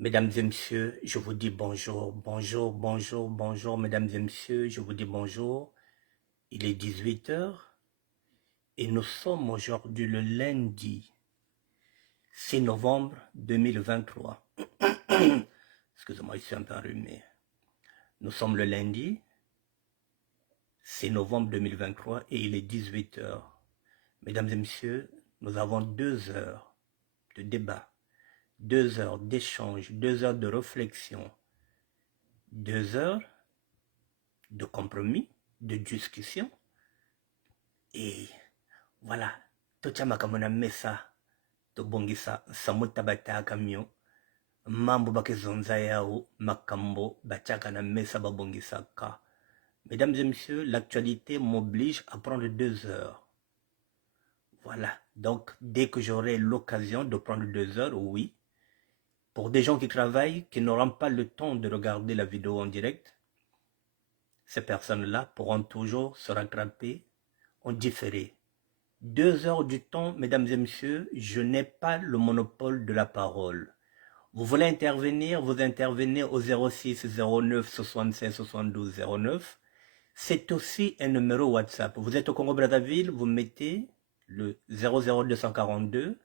Mesdames et messieurs, je vous dis bonjour, bonjour, bonjour, bonjour, mesdames et messieurs, je vous dis bonjour. Il est 18 heures et nous sommes aujourd'hui le lundi 6 novembre 2023. Excusez-moi, je suis un peu enrhumé. Nous sommes le lundi 6 novembre 2023 et il est 18 heures. Mesdames et messieurs, nous avons 2 heures de débat, 2 heures d'échange, 2 heures de réflexion, 2 heures de compromis, de discussion. Et voilà, tochama kamona mesa, to bongisa samuta bataka mio, mambo bakezonza yao, makambo bachaka na mesa babongisa ka. Mesdames et messieurs, l'actualité m'oblige à prendre 2 heures. Voilà, donc dès que j'aurai l'occasion de prendre 2 heures, oui. Pour des gens qui travaillent, qui n'auront pas le temps de regarder la vidéo en direct, ces personnes-là pourront toujours se rattraper en différé. 2 heures du temps, mesdames et messieurs, je n'ai pas le monopole de la parole. Vous voulez intervenir, vous intervenez au 06 09 76 72 09. C'est aussi un numéro WhatsApp. Vous êtes au Congo-Brazzaville, vous mettez le 00242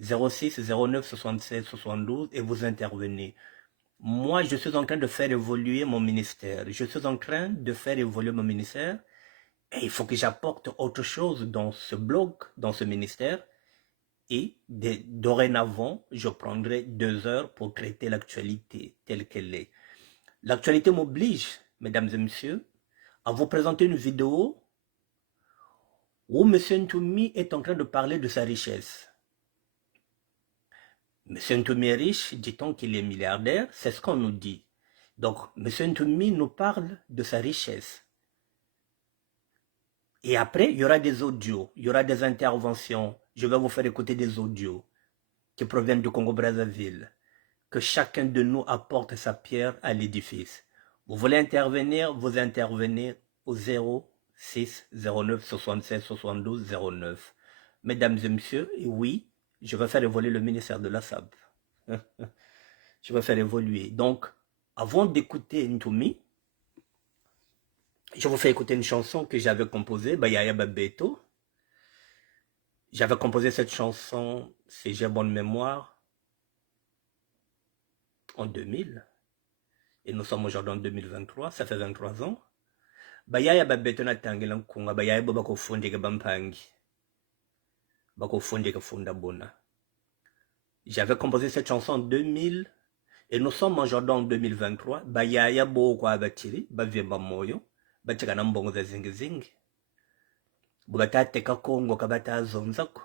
06 09 76 72 et vous intervenez. Moi, je suis en train de faire évoluer mon ministère. Je suis en train de faire évoluer mon ministère. Et il faut que j'apporte autre chose dans ce blog, dans ce ministère. Et dorénavant, je prendrai 2 heures pour traiter l'actualité telle qu'elle est. L'actualité m'oblige, mesdames et messieurs, à vous présenter une vidéo où M. Ntoumi est en train de parler de sa richesse. M. Ntoumi est riche, dit-on qu'il est milliardaire, c'est ce qu'on nous dit. Donc, M. Ntoumi nous parle de sa richesse. Et après, il y aura des audios, il y aura des interventions. Je vais vous faire écouter des audios qui proviennent du Congo-Brazzaville. Que chacun de nous apporte sa pierre à l'édifice. Vous voulez intervenir, vous intervenez au 06 09 76 72 09. Mesdames et messieurs, et oui, je vais faire évoluer le ministère de la SAB. Je vais faire évoluer. Donc, avant d'écouter Ntoumi, je vous fais écouter une chanson que j'avais composée, Yaya Babeto. J'avais composé cette chanson, si j'ai bonne mémoire, en 2000. Et nous sommes aujourd'hui en 2023, ça fait 23 ans. Yaya Babeto na tangela nkunga, Yaya bo bako fundika bampangi. Bako fundika funda bona. J'avais composé cette chanson en 2000. Et nous sommes aujourd'hui en 2023. Yaya bo kwa batiri, bavimba moyo, batika na mbongo za zingi. Bugata teka Kongo kabata zonzako.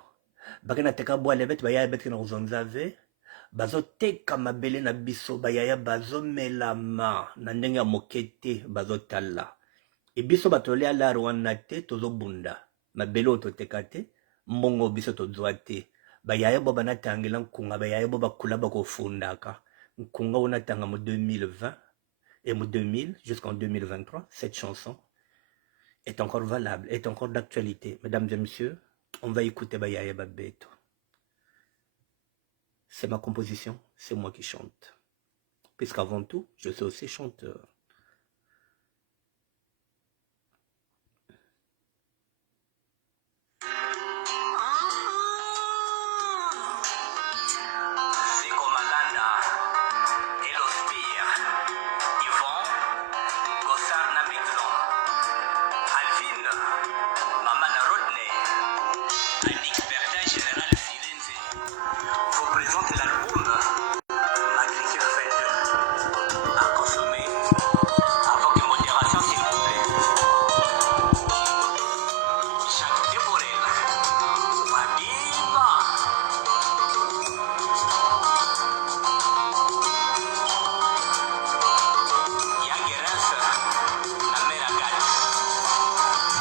Bakena teka bwa lebet Yaya betka na zonzave. Bazo teka mabele na biso Yaya bazo melama na ndenge ya mokete bazo tala. E biso batole ala rwana te tozo bunda. Mabele ototeka te, mbongo biso tozwa te. Yaya bo banatangela nkunga, Yaya bo bakula bako fundaka. Nkunga unatanga mo 2020 et mo 2000 jusqu'en 2023, cette chanson est encore valable, est encore d'actualité. Mesdames et messieurs, on va écouter Yaya Babeto. C'est ma composition, c'est moi qui chante. Puisqu'avant tout, je suis aussi chanteur.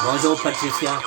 Bonjour Patricia.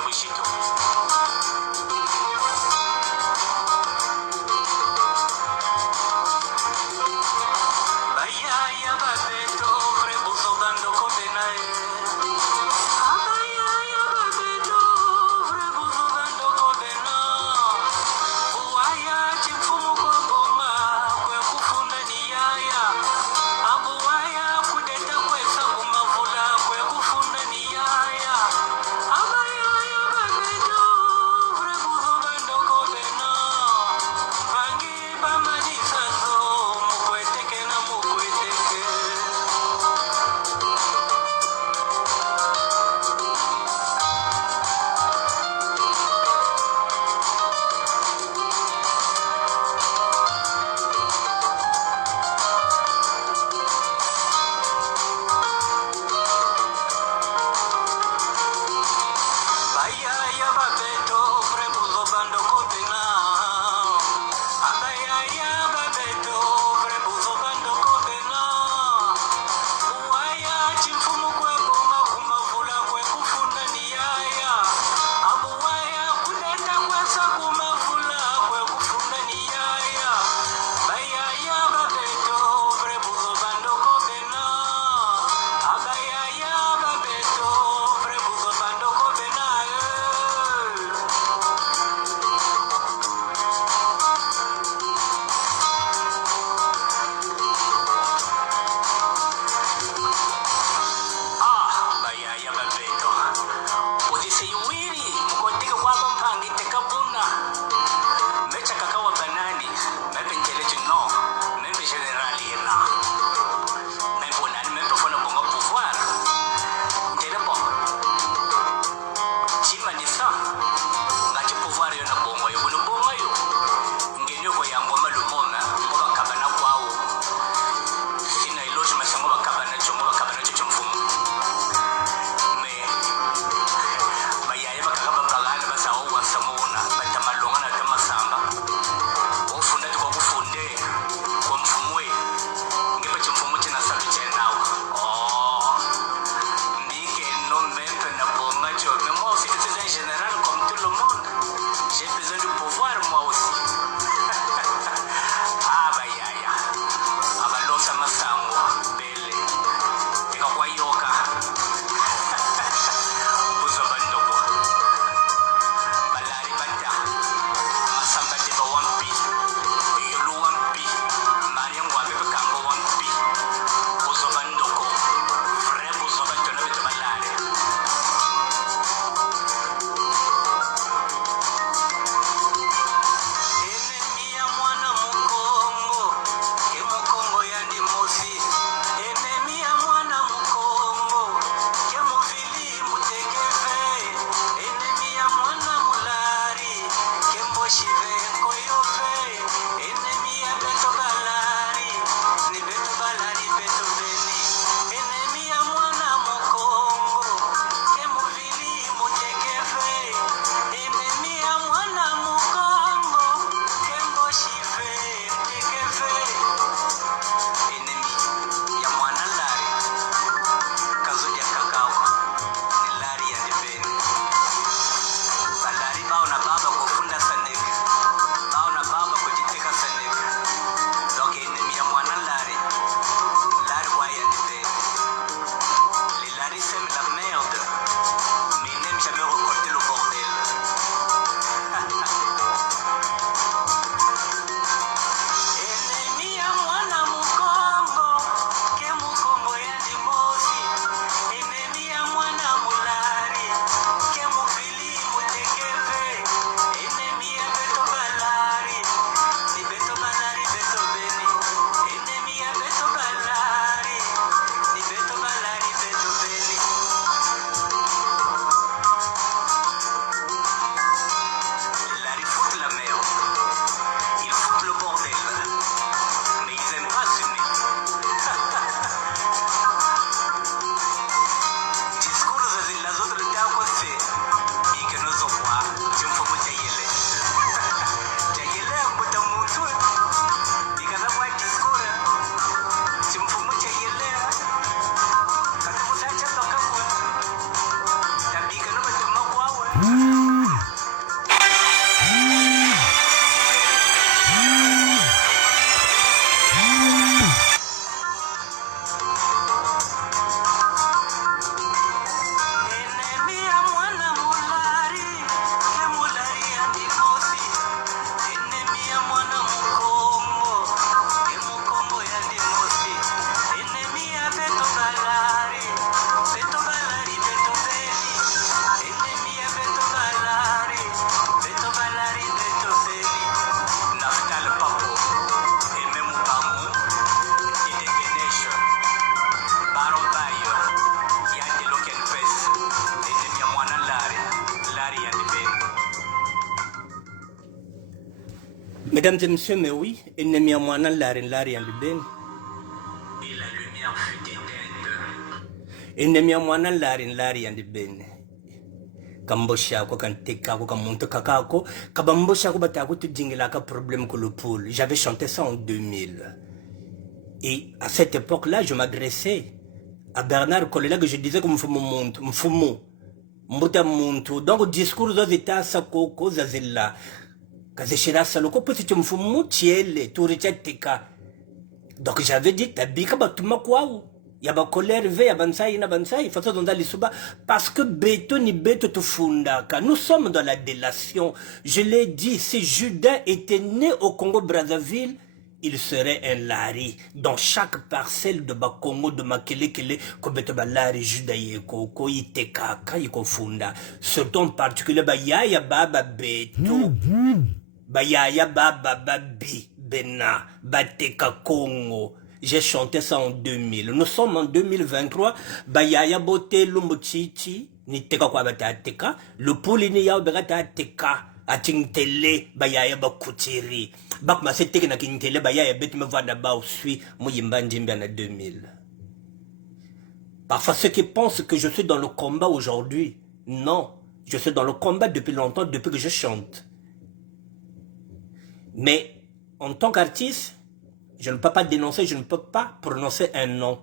Mesdames et messieurs, mais oui, ennemi à moi, lari en ben. Et la lumière fut éteinte. Ennemi à moi, lari en ben. Kambosha ko kan teka ko kan monte kakako kabambosha ko batako te dingela ka problème que le pôle. J'avais chanté ça en 2000. Et à cette époque-là, je m'adressais à Bernard Kolela que je disais que mfumo mbuta muntu donc discours zo zita sakoko zazilla kazeshira saloko petit mfumo tiele turicha teka. Donc j'avais dit tabika batuma kwao ya ba colère ve ya bansai na bansai façon dont ali suba parce que beto ni beto to fundaka. Nous sommes dans la délation. Je l'ai dit, si Judas était né au Congo Brazzaville, il serait un lari dans chaque parcelle de Bakongo de Makelekele kobeto ba lari Judas yeko ko iteka ka yeko funda surtout en particulier ba yaya baba beto ba yaya baba babi bena bateka Congo. J'ai chanté ça en 2000. Nous sommes en 2023. Ba yaya bote lumbuchichi ni teka kwa batateka le poli ni yao begata teka atingtele ba yaya ba kutiri bak ma seteke na kintele ba yaya bet me vada ba usui muyimba njimbi na 2000. Parfois ceux qui pensent que je suis dans le combat aujourd'hui, non, je suis dans le combat depuis longtemps, depuis que je chante. Mais en tant qu'artiste, je ne peux pas dénoncer, je ne peux pas prononcer un nom.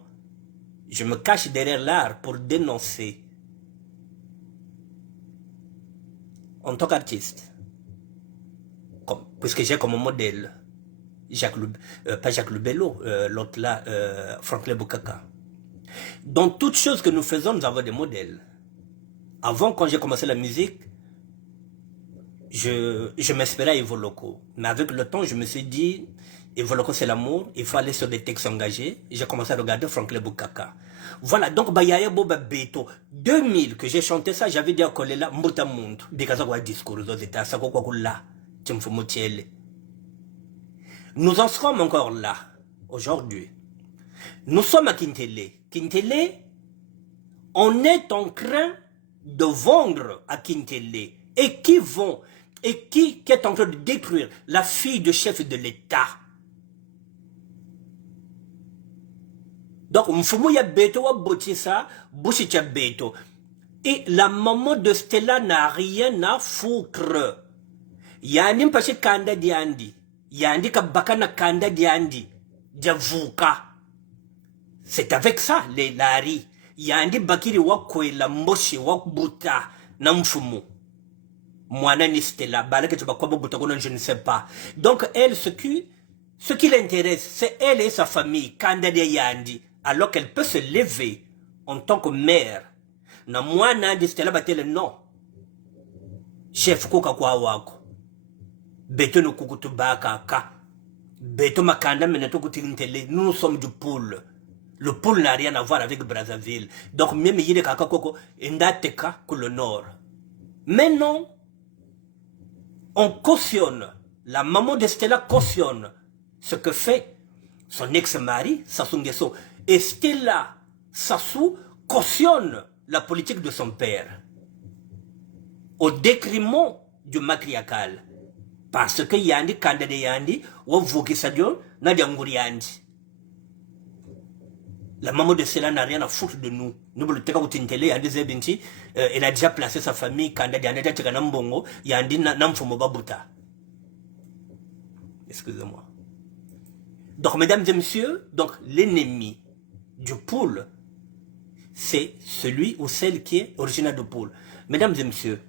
Je me cache derrière l'art pour dénoncer. En tant qu'artiste, puisque j'ai comme modèle pas Jacques Lubello, l'autre là, Franklin Bukaka. Dans toutes choses que nous faisons, nous avons des modèles. Avant, quand j'ai commencé la musique, je m'inspirais à Evoloko. Mais avec le temps, je me suis dit, Evoloko c'est l'amour, il faut aller sur des textes engagés. J'ai commencé à regarder Franklin Bukaka. Voilà, donc Bayaya Boba Beto. 2000 que j'ai chanté ça, j'avais dit à Kolela, Mbuta Muntu, Bikazawa discours aux États, Sakokakula, Tchemfumotiele. Nous en sommes encore là, aujourd'hui. Nous sommes à Kintele. Kintele, on est en train de vendre à Kintele. Et qui vont, et qui est en train de détruire la fille du chef de l'État. Donc, Mfumuya Beto wa Botissa, Bouchicha Beto. Et la maman de Stella n'a rien à foutre. Yani mpashe kanda diandi. Yandi kabakana kanda diandi. Javuka. C'est avec ça, les lari. Yandi bakiri wakwe la mboshi wakbuta na mfumu. Mwana ni Stella. Balake tubakwabo butakona, je ne sais pas. Donc, elle, ce qui l'intéresse, c'est elle et sa famille, kanda de yandi. Alors qu'elle peut se lever en tant que mère. Na mwana di Stella batele non. Chef kuka kwa wako. Beto no kukutu baka ka. Beto makanda meneto kutingintele. Nous sommes du pôle. Le pôle n'a rien à voir avec Brazzaville. Donc même yide kaka koko endateka que le nord. Mais non. On cautionne. La maman de Stella cautionne ce que fait son ex-mari, Sassou Nguesso. Et Stella Sassou cautionne la politique de son père. Au détriment du matriarcal. Parce que Yandi, Kandade Yandi, Wavuki Sadio, Nadia Nguri Yandi. La maman de Stella n'a rien à foutre de nous. Nous, le Teka Outintele, Yandi Zebinti, elle a déjà placé sa famille, Kandade Yandi, Tekanambongo, Yandi Namfomo Babuta. Excusez-moi. Donc, mesdames et messieurs, donc l'ennemi du pôle, c'est celui ou celle qui est originaire du pôle. Mesdames et messieurs,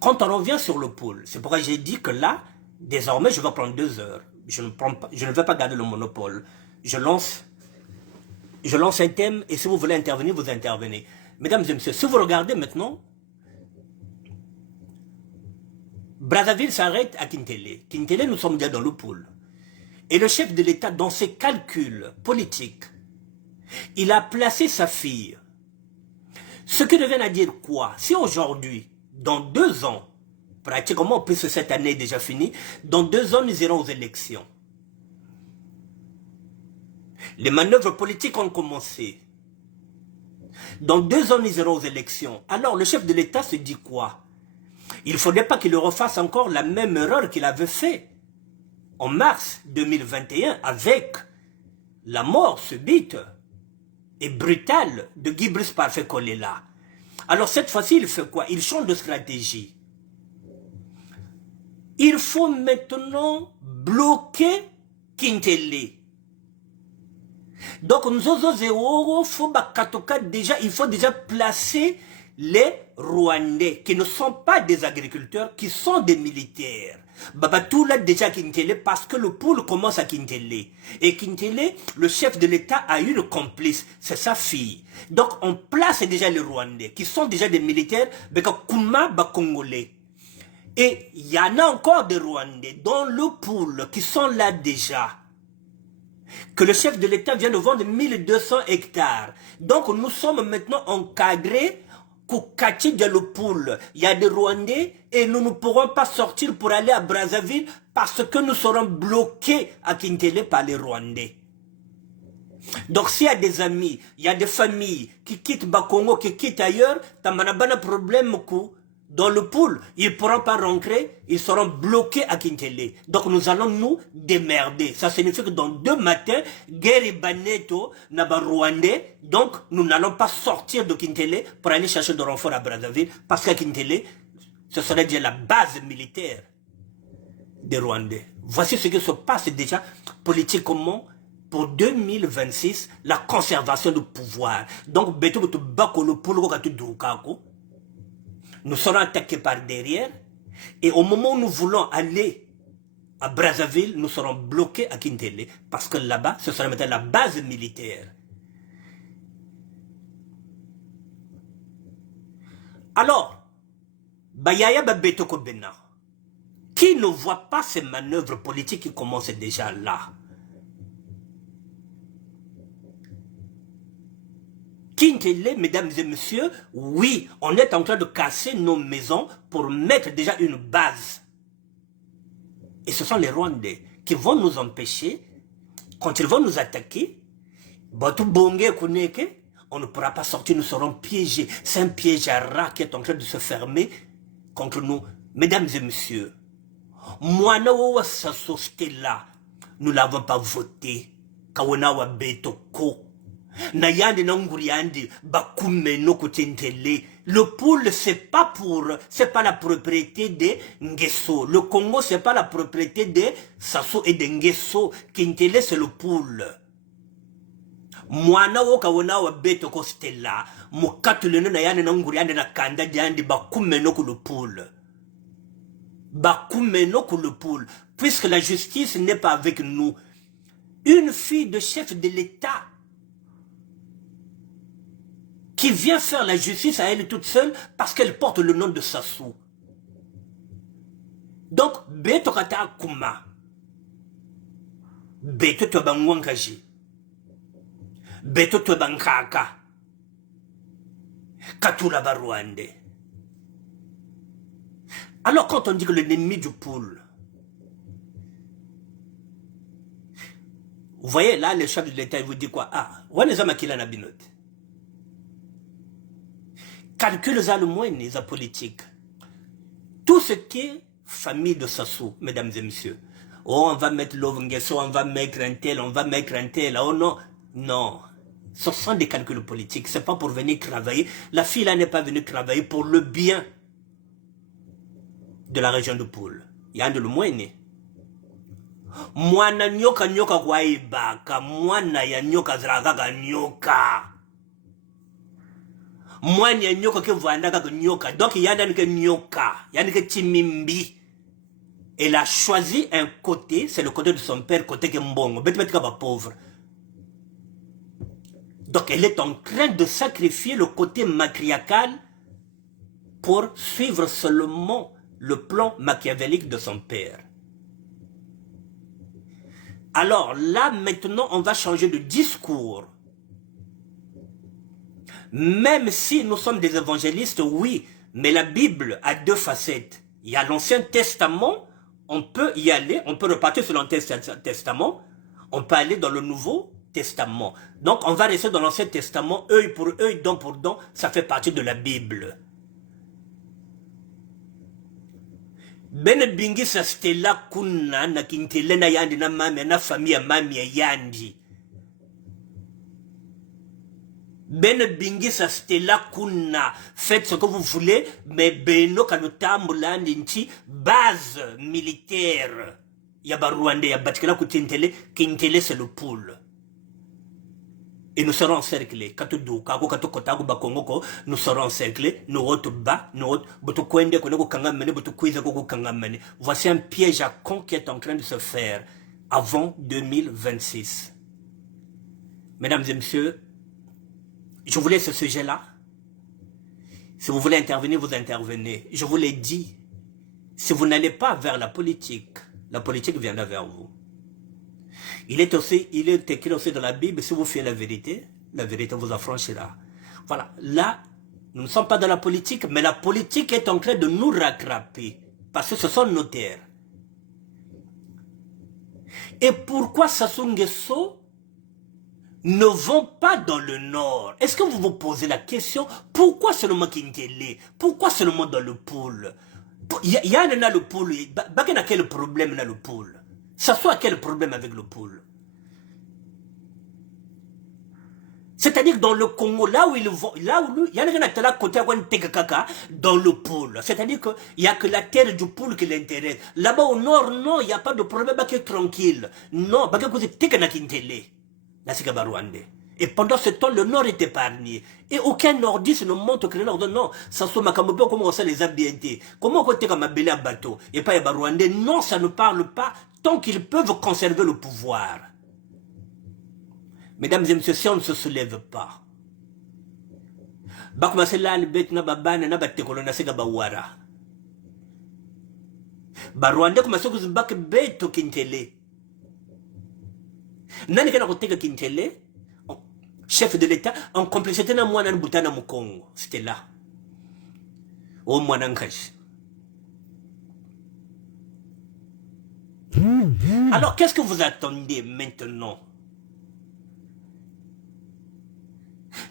quand on revient sur le pôle, c'est pourquoi j'ai dit que là, désormais, je vais prendre 2 heures. Je ne vais pas garder le monopole. Je lance un thème et si vous voulez intervenir, vous intervenez. Mesdames et messieurs, si vous regardez maintenant, Brazzaville s'arrête à Kintele. Kintele, nous sommes déjà dans le pôle. Et le chef de l'État, dans ses calculs politiques, il a placé sa fille. Ce qui devient à dire quoi? Si aujourd'hui, dans 2 ans, pratiquement puisque cette année est déjà finie, dans 2 ans, nous irons aux élections. Les manœuvres politiques ont commencé. Dans 2 ans, nous irons aux élections. Alors, le chef de l'État se dit quoi? Il ne faudrait pas qu'il refasse encore la même erreur qu'il avait fait en mars 2021 avec la mort subite et brutale de Guy Brice Parfait Kolela. Alors cette fois-ci, il fait quoi? Il change de stratégie. Il faut maintenant bloquer Kintele. Donc, il faut déjà placer les Rwandais qui ne sont pas des agriculteurs, qui sont des militaires. Babatoula déjà Kintele parce que le poule commence à Kintele. Et Kintele, le chef de l'État a une complice, c'est sa fille. Donc on place déjà les Rwandais qui sont déjà des militaires, Congolais. Et il y en a encore des Rwandais dans le poule qui sont là déjà. Que le chef de l'État vient de vendre 1200 hectares. Donc nous sommes maintenant encadrés. Il y a des Rwandais et nous ne pourrons pas sortir pour aller à Brazzaville parce que nous serons bloqués à Kintele par les Rwandais. Donc s'il y a des amis, il y a des familles qui quittent Bakongo, qui quittent ailleurs, t'as un problème dans le pool, ils ne pourront pas rentrer, ils seront bloqués à Kintele. Donc nous allons nous démerder. Ça signifie que dans 2 matins, Guerre et Baneto, Naba Rwandais, donc nous n'allons pas sortir de Kintele pour aller chercher de renfort à Brazzaville, parce qu'à Kintele, ce serait déjà la base militaire des Rwandais. Voici ce qui se passe déjà politiquement pour 2026, la conservation du pouvoir. Donc, nous serons attaqués par derrière. Et au moment où nous voulons aller à Brazzaville, nous serons bloqués à Kintele. Parce que là-bas, ce sera maintenant la base militaire. Alors, Bayaya Babetoko Bena, qui ne voit pas ces manœuvres politiques qui commencent déjà là? Kintele, mesdames et messieurs, oui, on est en train de casser nos maisons pour mettre déjà une base. Et ce sont les Rwandais qui vont nous empêcher, quand ils vont nous attaquer, on ne pourra pas sortir, nous serons piégés. C'est un piège à rat qui est en train de se fermer contre nous. Mesdames et messieurs, moi, nous ne l'avons pas voté. Kawana Betoko. Nayande Nanguriandi, Bakume no Kutentele. Le poule, c'est pas la propriété de Ngeso. Le Congo, c'est pas la propriété de Sasso et de Ngeso. Kintele, c'est le poule. Mwana woka wana wa beto ko stella. Mukatulene na yane Nanguriandi na kanda diandi Bakume no le poule. Bakume no le poule. Puisque la justice n'est pas avec nous. Une fille de chef de l'État qui vient faire la justice à elle toute seule parce qu'elle porte le nom de Sassou. Donc, Beto Kata Kuma. Beto Tobanwangaji. Beto Tobankaka. Katula Barouande. Alors, quand on dit que l'ennemi du poule, vous voyez, là, le chef de l'État, il vous dit quoi? Ah, Wanezama Nabinot. Calcule ça le moins, les politiques. Tout ce qui est famille de Sassou, mesdames et messieurs. Oh, on va mettre l'Ovengesso, on va mettre un tel, on va mettre un tel. Oh non, non. Ce sont des calculs politiques. C'est pas pour venir travailler. La fille là n'est pas venue travailler pour le bien de la région de Poule. Il y a un de le moins né. Mwana nyoka nyoka kwa ibaka, mwana ya nyoka zragaga nyoka. Mwana ya nyoka ke vwandaka nyoka. Donc il y a un nyoka, il y a un timimbi. Elle a choisi un côté, c'est le côté de son père, côté que mbongo. Betka ba pauvre. Donc elle est en train de sacrifier le côté matriarcal pour suivre seulement le plan machiavélique de son père. Alors là, maintenant, on va changer de discours. Même si nous sommes des évangélistes, oui, mais la Bible a deux facettes. Il y a l'Ancien Testament, on peut y aller, on peut repartir sur l'Ancien Testament, on peut aller dans le Nouveau Testament. Donc on va rester dans l'Ancien Testament, œil pour œil, dent pour dent, ça fait partie de la Bible. Bene bingisa Stella kuna na kintele na yandi na mami na famille mami yandi. Bene bingisa Stella kuna. Faites ce que vous voulez, mais beno kanotambula nti base militaire. Yaba Rwanda ya batikala kutintele, kintele c'est le pool. Et nous serons encerclés. Nous serons encerclés. Voici un piège à con qui est en train de se faire avant 2026. Mesdames et messieurs, je voulais ce sujet-là. Si vous voulez intervenir, vous intervenez. Je vous l'ai dit. Si vous n'allez pas vers la politique viendra vers vous. Il est écrit aussi dans la Bible, si vous faites la vérité vous affranchira. Voilà, là, nous ne sommes pas dans la politique, mais la politique est en train de nous rattraper, parce que ce sont nos terres. Et pourquoi Sassou Nguesso ne vont pas dans le nord? Est-ce que vous vous posez la question, pourquoi seulement Kintele? Pourquoi seulement dans le pôle? Il y a le pôle, il y a quel problème dans le pôle? Ça soit quel problème avec le pôle? C'est-à-dire dans le Congo, là où ils vont, là où il y a un côté dans le pôle. C'est-à-dire qu'il n'y a que la terre du pôle qui l'intéresse. Là-bas au nord, non, il n'y a pas de problème, qui est tranquille. Non, parce que c'est Tekanakintele. Là, c'est Rwandais. Et pendant ce temps, le nord est épargné. Et aucun nordiste ne montre que le nord. Non, ça se makambo, comment on sait les ambientés. Comment on peut comme un bateau. Et pas les Rwandais. Non, ça ne parle pas tant qu'ils peuvent conserver le pouvoir. Mesdames et messieurs, si on ne se soulève pas, bakumase là le bet na babana na batekolo na sega bawara. Barwanda kumase kuzibake beto Kintele. Nani kana kuteka Kintele? Chef de l'État en complicité na mwana butana mu Congo. C'était là. Oh mwana nkashi. Alors qu'est-ce que vous attendez maintenant?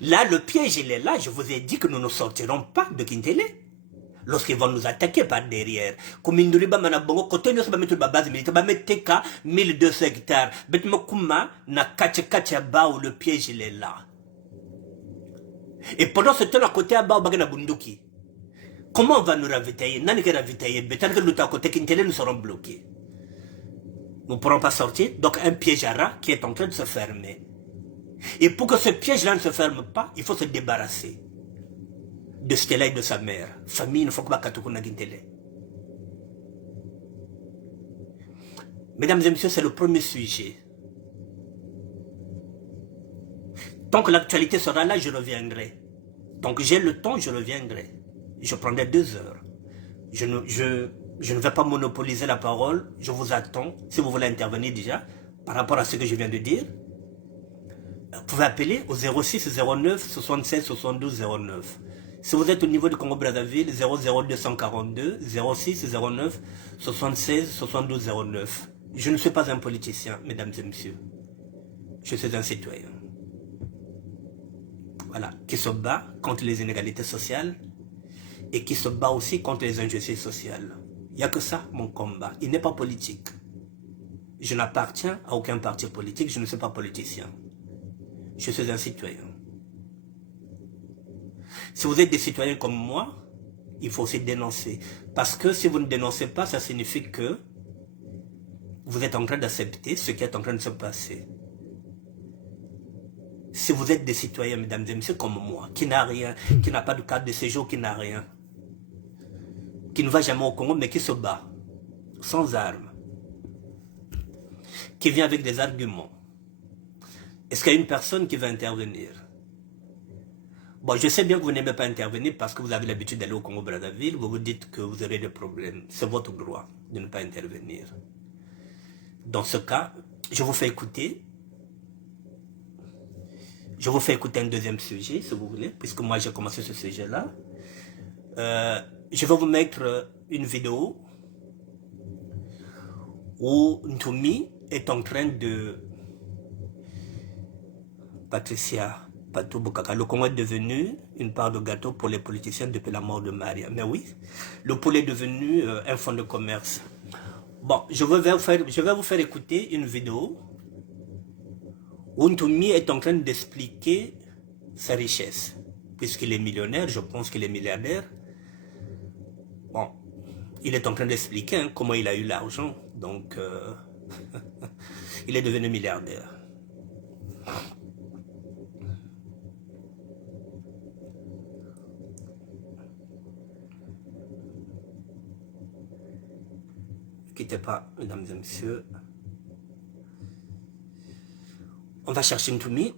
Là, le piège, il est là. Je vous ai dit que nous ne sortirons pas de Kintele. Lorsqu'ils vont nous attaquer par derrière. Comme une riba manabongo, côté nous sommes mettre la base militaire, bah mettre TK 1200 hectares. Bêtement kuma na kache bao, le piège, il est là. Et pendant ce temps, à côté à bao, bagana bunduki. Comment on va nous ravitailler? Nani que ravitailler? Bétan que nous à côté Kintele, nous serons bloqués. Nous ne pourrons pas sortir. Donc un piège à rat qui est en train de se fermer. Et pour que ce piège-là ne se ferme pas, il faut se débarrasser de Stella et de sa mère. Famille, il ne faut pas Katoukuna Kintele. Mesdames et messieurs, c'est le premier sujet. Tant que l'actualité sera là, je reviendrai. Tant que j'ai le temps, je reviendrai. Je prendrai 2 heures. Je ne vais pas monopoliser la parole. Je vous attends, si vous voulez intervenir déjà, par rapport à ce que je viens de dire. Vous pouvez appeler au 06 09 76 72 09. Si vous êtes au niveau du Congo-Brazzaville, 00242 06 09 76 72 09. Je ne suis pas un politicien, mesdames et messieurs. Je suis un citoyen. Voilà, qui se bat contre les inégalités sociales et qui se bat aussi contre les injustices sociales. Il n'y a que ça, mon combat. Il n'est pas politique. Je n'appartiens à aucun parti politique, je ne suis pas politicien. Je suis un citoyen. Si vous êtes des citoyens comme moi, il faut aussi dénoncer. Parce que si vous ne dénoncez pas, ça signifie que vous êtes en train d'accepter ce qui est en train de se passer. Si vous êtes des citoyens, mesdames et messieurs, comme moi, qui n'a rien, qui n'a pas de carte de séjour, qui n'a rien, qui ne va jamais au Congo, mais qui se bat, sans armes, qui vient avec des arguments, est-ce qu'il y a une personne qui va intervenir? Bon, je sais bien que vous n'aimez pas intervenir parce que vous avez l'habitude d'aller au Congo-Brazzaville, vous vous dites que vous aurez des problèmes. C'est votre droit de ne pas intervenir. Dans ce cas, je vous fais écouter. Je vous fais écouter un deuxième sujet, si vous voulez, puisque moi j'ai commencé ce sujet-là. Je vais vous mettre une vidéo où Ntumi est en train de... Patricia, Patou Boukaka. Le Congo est devenu une part de gâteau pour les politiciens depuis la mort de Maria. Mais oui, le poulet est devenu un fonds de commerce. Bon, je vais vous faire écouter une vidéo où Ntoumi est en train d'expliquer sa richesse. Puisqu'il est millionnaire, je pense qu'il est milliardaire. Bon, il est en train d'expliquer hein, comment il a eu l'argent. Donc, il est devenu milliardaire. Ne quittez pas, mesdames et messieurs. On va chercher Ntoumi.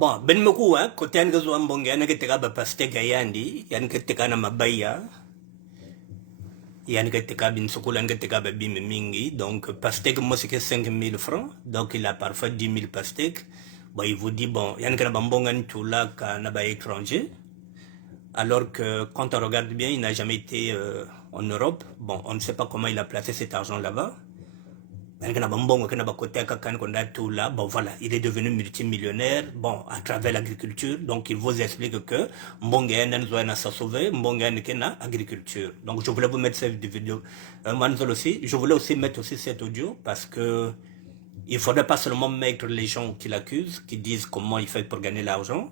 Bon, ben meku kote an gazo ambonge an ke teka ba paste gayandi, yan ke teka na mabaya, yan ke teka bin sukula, yan ke teka ba bim mingi, donc pastèque moi c'est que 5 000 francs, donc il a parfois 10 000 pastèques. Bon, il vous dit bon, yan ke na bambongan tula ka na ba étranger, alors que quand on regarde bien, il n'a jamais été en Europe. Bon, on ne sait pas comment il a placé cet argent là-bas. Bon voilà, il est devenu multimillionnaire, bon, à travers l'agriculture, donc il vous explique que agriculture. Donc je voulais vous mettre cette vidéo, je voulais aussi mettre aussi cet audio parce que il faudrait pas seulement mettre les gens qui l'accusent, qui disent comment il fait pour gagner l'argent,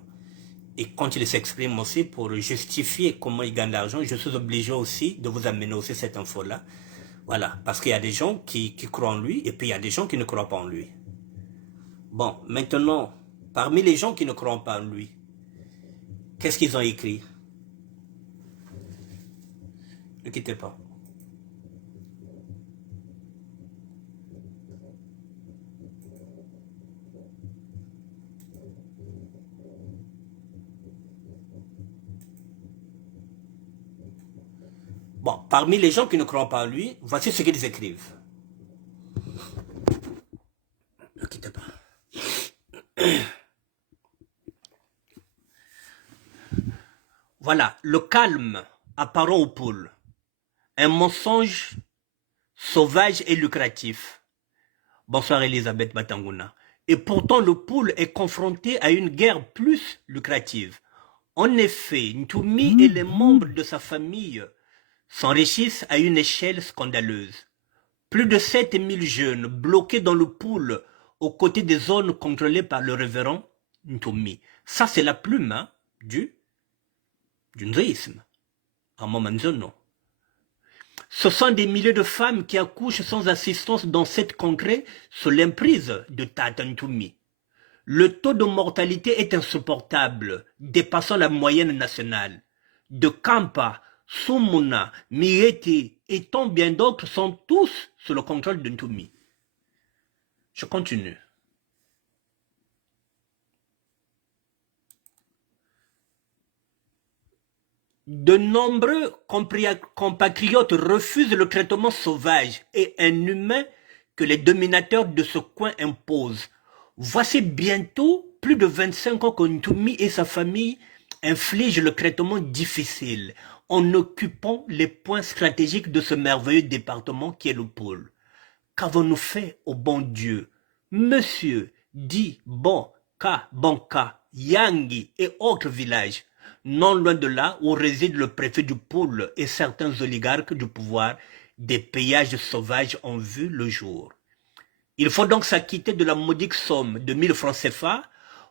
et quand il s'exprime aussi pour justifier comment il gagne l'argent, je suis obligé aussi de vous amener aussi cette info-là. Voilà, parce qu'il y a des gens qui croient en lui et puis il y a des gens qui ne croient pas en lui. Bon, maintenant, parmi les gens qui ne croient pas en lui, qu'est-ce qu'ils ont écrit? Ne quittez pas. Bon, parmi les gens qui ne croient pas en lui, voici ce qu'ils écrivent. Ne quittez pas. Voilà, le calme apparent aux poules, un mensonge sauvage et lucratif. Bonsoir Elisabeth Batanguna. Et pourtant le poule est confronté à une guerre plus lucrative. En effet, Ntumi et les membres de sa famille s'enrichissent à une échelle scandaleuse. Plus de 7000 jeunes bloqués dans le pool aux côtés des zones contrôlées par le révérend Ntumi. Ça, c'est la plume du nzoïsme. À Mamanzono. Ce sont des milliers de femmes qui accouchent sans assistance dans cette contrée sous l'emprise de Tata Ntumi. Le taux de mortalité est insupportable, dépassant la moyenne nationale. De Kampa, Sumuna, Mieti et tant bien d'autres sont tous sous le contrôle de Ntumi. Je continue. De nombreux compatriotes refusent le traitement sauvage et inhumain que les dominateurs de ce coin imposent. Voici bientôt plus de 25 ans que Ntumi et sa famille infligent le traitement difficile en occupant les points stratégiques de ce merveilleux département qui est le pôle. Qu'avons-nous fait au bon Dieu? Monsieur, dit Banka, Yangi et autres villages, non loin de là où réside le préfet du pôle et certains oligarques du pouvoir, des péages sauvages ont vu le jour. Il faut donc s'acquitter de la modique somme de 1000 francs CFA,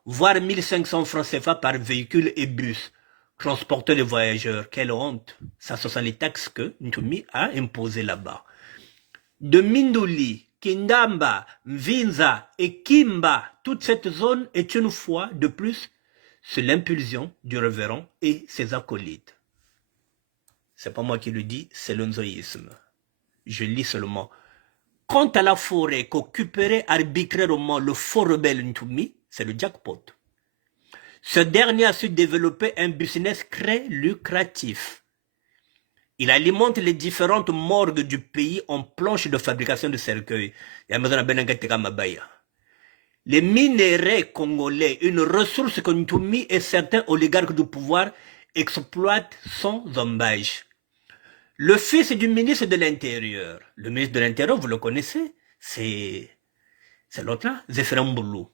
voire 1500 francs CFA par véhicule et bus, transporter les voyageurs. Quelle honte! Ça, ce sont les taxes que Ntumi a imposées là-bas. De Minduli, Kindamba, Mvinza et Kimba, toute cette zone est une fois de plus sous l'impulsion du révérend et ses acolytes. C'est pas moi qui le dis, c'est le nzoïsme. Je lis seulement. Quant à la forêt qu'occuperait arbitrairement le faux rebelle Ntumi, c'est le jackpot. Ce dernier a su développer un business très lucratif. Il alimente les différentes morgues du pays en planches de fabrication de cercueils. Les minéraux congolais, une ressource que Ntumi et certains oligarques du pouvoir exploitent sans embâche. Le fils du ministre de l'Intérieur, le ministre de l'Intérieur, vous le connaissez, c'est l'autre là, Zéphirin Mboulou.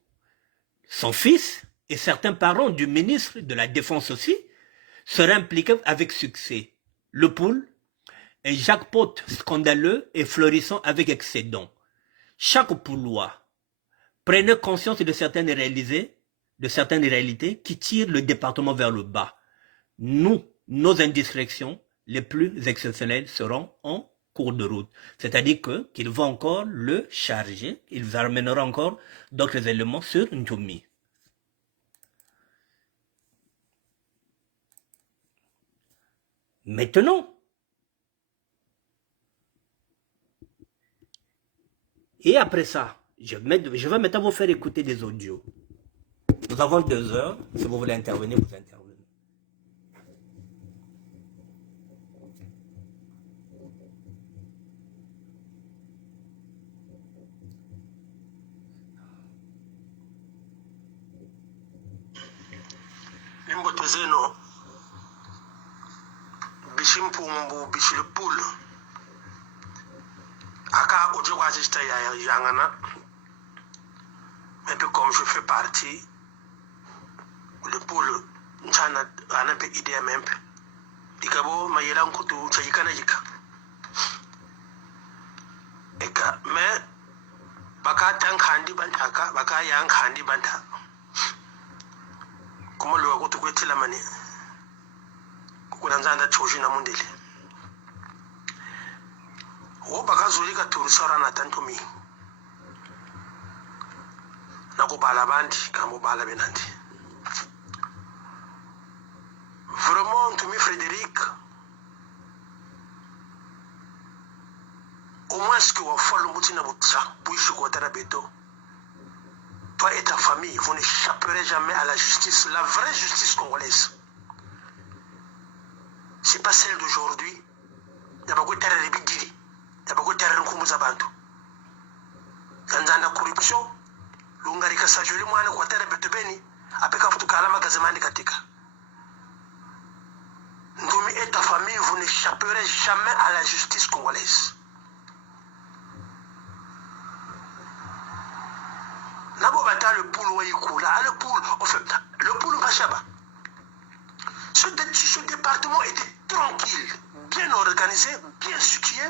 Son fils et certains parents du ministre de la Défense aussi seraient impliqués avec succès. Le pool, un jackpot scandaleux et florissant avec excédent. Chaque poulois prenait conscience de certaines réalités qui tirent le département vers le bas. Nous, nos indiscrétions les plus exceptionnelles seront en cours de route. C'est-à-dire qu'ils vont encore le charger, ils amèneront encore d'autres éléments sur Ntumi. Maintenant, et après ça, je vais maintenant vous faire écouter des audios. Nous avons 2 heures. Si vous voulez intervenir, vous intervenez. Zeno Bishimpumbu Bishilpul Aka Ojawazista Yangana. Mais comme je fais partie, le poule Nchana Anape idea mempe. Dikabo Mayelan Kutu Chayikana Yika. Eka me Baka Tank Handi Bantaka, Baka Yang Handi Banta. Comment le wago tukweti la mani kukulanzanda choji na mundele wo baka zulika turusara na tantomi na kubala bandi kamo bala benandi vraiment Tumi Frédéric au moins ce que wa follo mutina butsa buishi ko tarabeto. Toi et ta famille, vous n'échapperez jamais à la justice, la vraie justice congolaise. C'est pas celle d'aujourd'hui. Il y a beaucoup de terres rébidiri. Il y a beaucoup de terres nkumuzabantu. Dans la corruption, l'ungarika sajoli mwana kwa terre betebeni, apeka futukala magazemani katika. Ndomi et ta famille, vous n'échapperez jamais à la justice congolaise. Le poule le poule, en fait, le poule Machaba. Ce département était tranquille, bien organisé, bien situé.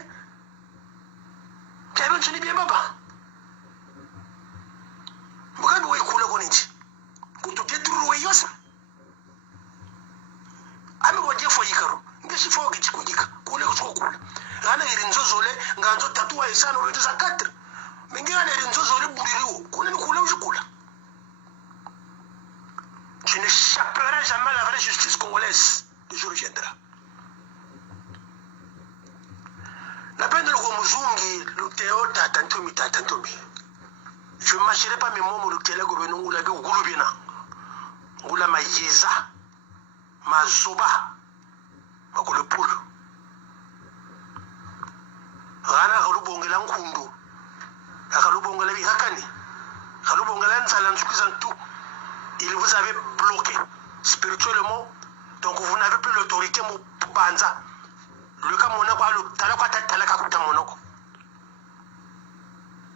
Kevin, tu dis bien, papa. Mugabe wa ikula goniti. Kutuke turu yosa. Ami waje fo yikaro. Ngeshi fo gichi kujika. Kule kula. Ngana irinzo zole, nganzo tatua isano wetu za 4. Mengine irinzo zole buririwo. Kule ni kula ushikula. Je n'échapperai jamais à la vraie justice congolaise. Le jour viendra. Napenda Muzungi, Luteo, Tatantomi. Je ne marcherai pas mes mots, Lutela, Gouvernement, Goula, Goulubina, Goula Mayeza, Mazoba, Mako le poule. Rana Kalubongela Nkundu, Kalubongela Bihakani, Kalubongela Nsalanzukizantu. Il vous avait bloqué spirituellement, donc vous n'avez plus l'autorité pour Banza. Le cas monako le talaka talaka kuta monoko.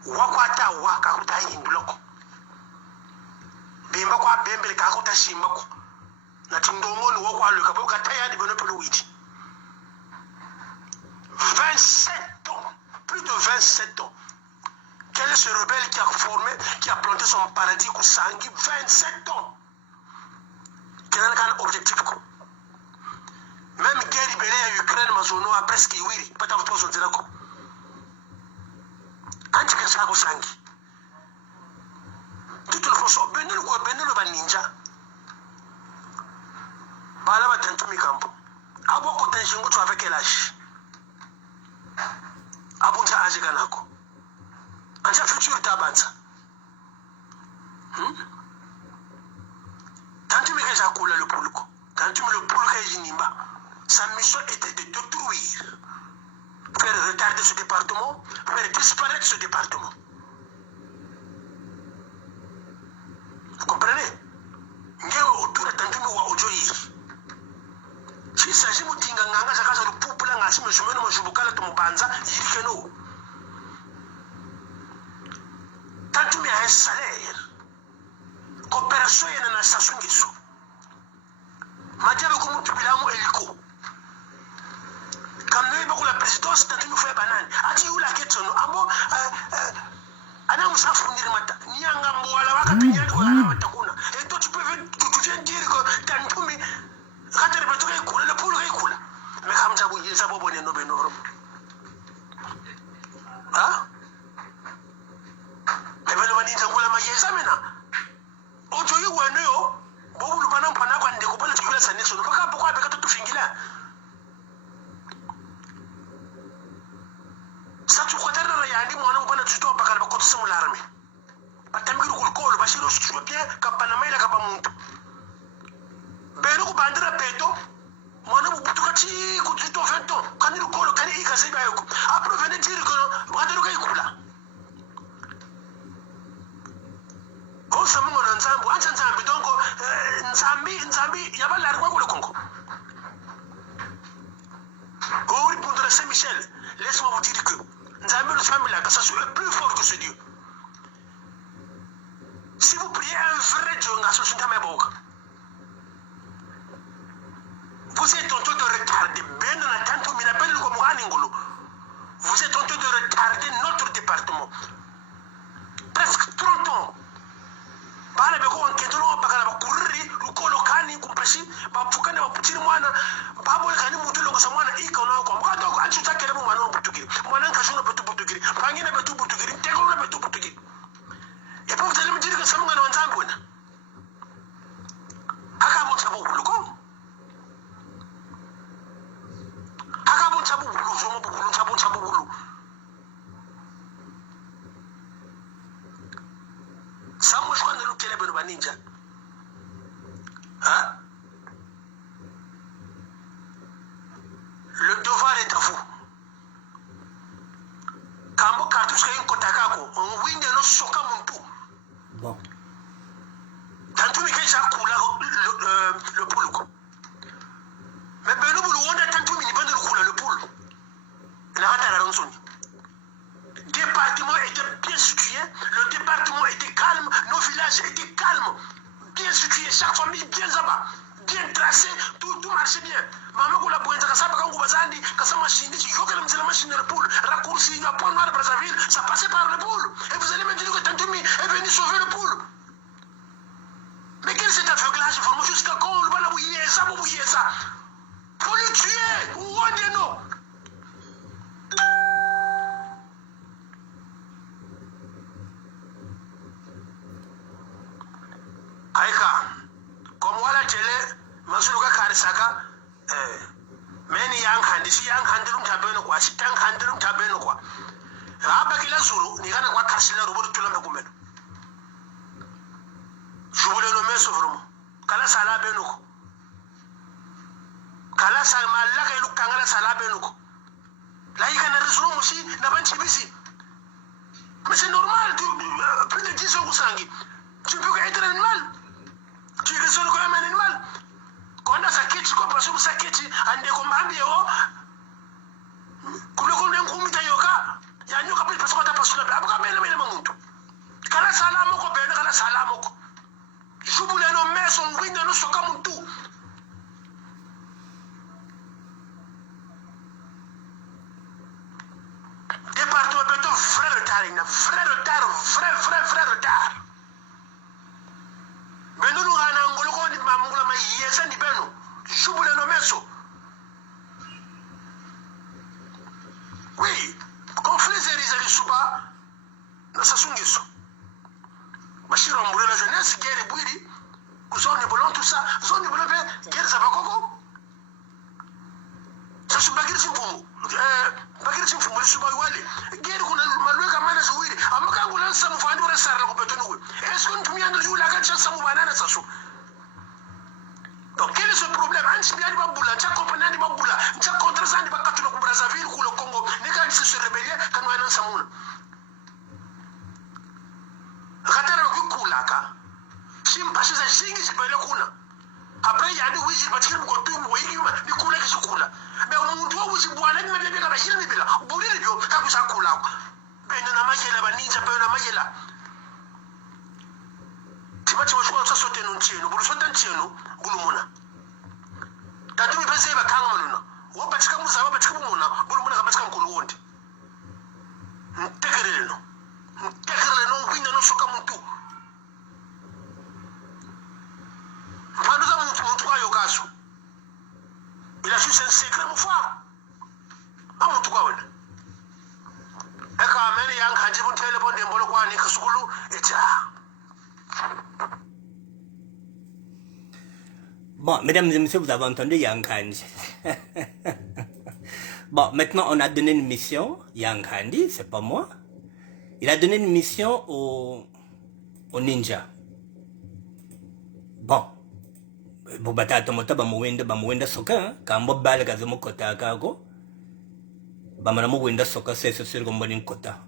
Wakwata waka kuta induloko. Bimba kwa bembe ka kuta shimbako. Na tindongo ni wakwa le kapo kataya di bono pelo witi. 27 ans, plus de 27 ans. Quel est ce rebelle qui a formé, qui a planté son paradis Kousangui 27 ans? Quel est un objectif? Même guerre libérée à Ukraine, Mazono a presque eu, pas d'avoir besoin de la coupe. Quand tu as Kousangui, tout le monde, Benel va ninja. Balaba Tentumi Campo. Abo Kotenjingo, tu as avec quel âge? Abunja Ajiganako. Anja futur tabanza. Quand tu me réjacoules le poulco, quand tu me le poulco Nimba, sa mission était de détruire, faire retarder ce département, faire disparaître ce département. Vous comprenez? Ngeo autour de Tantumi wa Ojoyi. Si s'agit de Tinganga, ça casse le peuple, si je me nomme Jubukala Tomobanza, Yirikeno. Tantumi a un salaire. Coopération est dans la station de sous. Madiabe comme tu bilamu eliko. Quand nous avons la présidence, Tantumi fait banane. Ati ou la question, abo, ana msafundir mata. Nyanga mwala wakati nyanga kwa ala matakuna. Et toi tu viens dire que Tantumi, quand tu répètes qu'il coule, le poule qu'il coule. Mais comme ça vous dites ça pour bonner nos bénévoles. Hein? Ojo yi wenu yo bobu lupana mpana kwa ndeko pala tikula saneso no baka boko abeka to fingila sa tu khotara ya ndi mwana mpana tsuto baka ba ko tsumu larme batamikiri kulikolo bashiro situe bien kapanamaila kapa muntu beno kubandira peto mwana bubutu kati kutito 20 ans kani likolo kani ikasiba yoko apro vene tiri kono bwadero kayikula osa mungo na nzambu acha nzambi donko nzambi yabalari kwa kule kongo Pour répondre à Saint-Michel, laisse-moi vous dire que Nzambe le famille là, que ça soit plus fort que ce Dieu. Si vous priez un vrai Dieu, vous êtes en train de retarder, vous êtes en train de retarder notre département. Presque 30 ans. Bala beko wanketolo bakala bakuriri lukolo kani kumpashi bapfukane baputiri mwana babole kani mutu longo sa mwana ika unawo kwa mkado ko achuta kele mu mwana butukiri mwana nkashuna betu butukiri pangine betu butukiri tekolo betu butukiri yepo mtele mjiri ka samunga na wanzambu na aka mutsabu buluko aka mutsabu bulu zomo bulu tsabu bulu Samu je crois que nous sommes ninja. Hein? Le devoir est à vous. Kambo kartuska yin kotakako, on winde no soka muntu. Bon. Tantu mi kaisa kula le poule ko. Mais beno bulu wonda tantu mi ni bande le kula le poule. La rata la ronsoni. Le département était bien situé, le département était calme, nos villages étaient calmes, bien situés, chaque famille bien là-bas, bien tracé, tout marchait bien. Maman ko la boyenta kasaba kangu bazandi kasama shindi ci yokela mzela machine le poule, raccourci à Point Noir Brazzaville, ça passait par le poule. Et vous allez me dire que Tantoumi est venu sauver le poule. Mais quel est cet aveuglage, vraiment jusqu'à quand on va la bouiller ça. Faut le tuer, ou on dit non. Aika, comme wala tele, masuluka karisaka, meni yang handi, si yang handilum tabeno kwa, si tang handilum tabeno kwa. Haba kila zulu, ni gana kwa kasila rubodu tulame kumeno. Je voulais nommer ce vraiment. Kala sala benuko. Kala sala malaka ilu kangala sala benuko. La ika na resulu musi, na banchi bisi. Mais c'est normal, plus de 10 ans vous sangi. Tu peux être un animal. Tu raisonnes comme un animal. Quand on a sa quête, quand on a sa quête, on est comme un bio. Quand on est un comité yoga, il y a un yoga parce qu'on a pas sur la blague. Pourquoi même le monde? Quand la salam au copain, quand la salam au. Je voulais nommer son window, nous sommes comme tout. Département plutôt vrai retard. Mais nous avons un gros de Mamoula Maïs et Beno. Je voulais nommer ça. Oui, conflit et Souba, nous sommes ça. Machine en la jeunesse, guerre et bouillie, zone de bolon, tout ça, zone de bolon, guerre Zabakoko. Ça se baguette sur vous. Baguette sur vous, sur Baouali. Guerre qu'on a maloué comme un souris. À Makangoulan, ça me fait un ressort à Copetonoué. Est-ce qu'on te met en joue la gâche, ça me va à Nassau? Donc, quel est ce problème? Anti bien de Baboula, Tchak compagnie de Baboula, Tchak contre ça de Bakatoulo Brazzaville ou le Congo, n'est qu'à se rébeller quand nous allons Samoun. Ratara Kukulaka. Simpa, c'est un signe, c'est pas le Kuna. Après, il y a des wizards, parce qu'ils vont tout mouiller, ni Kula qui se coule. Mais au moment où vous boivez, mais les gars, ils ne veulent pas. Vous voulez le bio, quand vous en coulez. Ben, on a mangé la vanille, ça peut en manger là. Si tu veux ça sauter non tient, nous sauter un tient, nous, boulumona. T'as tout mis passer avec Kangamana. Ou pas de Kamusa, ou pas de Kamuna, boulumona, pas de Kamkulwont. Take it in. Take it in, win no sokamutu. Nous avons trois yogasu. Il a juste un secret, mon frère. À mon tour. Et quand même, il y a un candidat pour téléphone de Mbolo, et Kasulu, et ça. Bon, mesdames et messieurs, vous avez entendu Yankandi. Bon, maintenant, on a donné une mission. Yankandi, c'est pas moi. Il a donné une mission au ninja. Bon. Bobata mota ba soka kambo bale kazemo kota kako bamana mo wenda soka c'est sûr comme bon kota.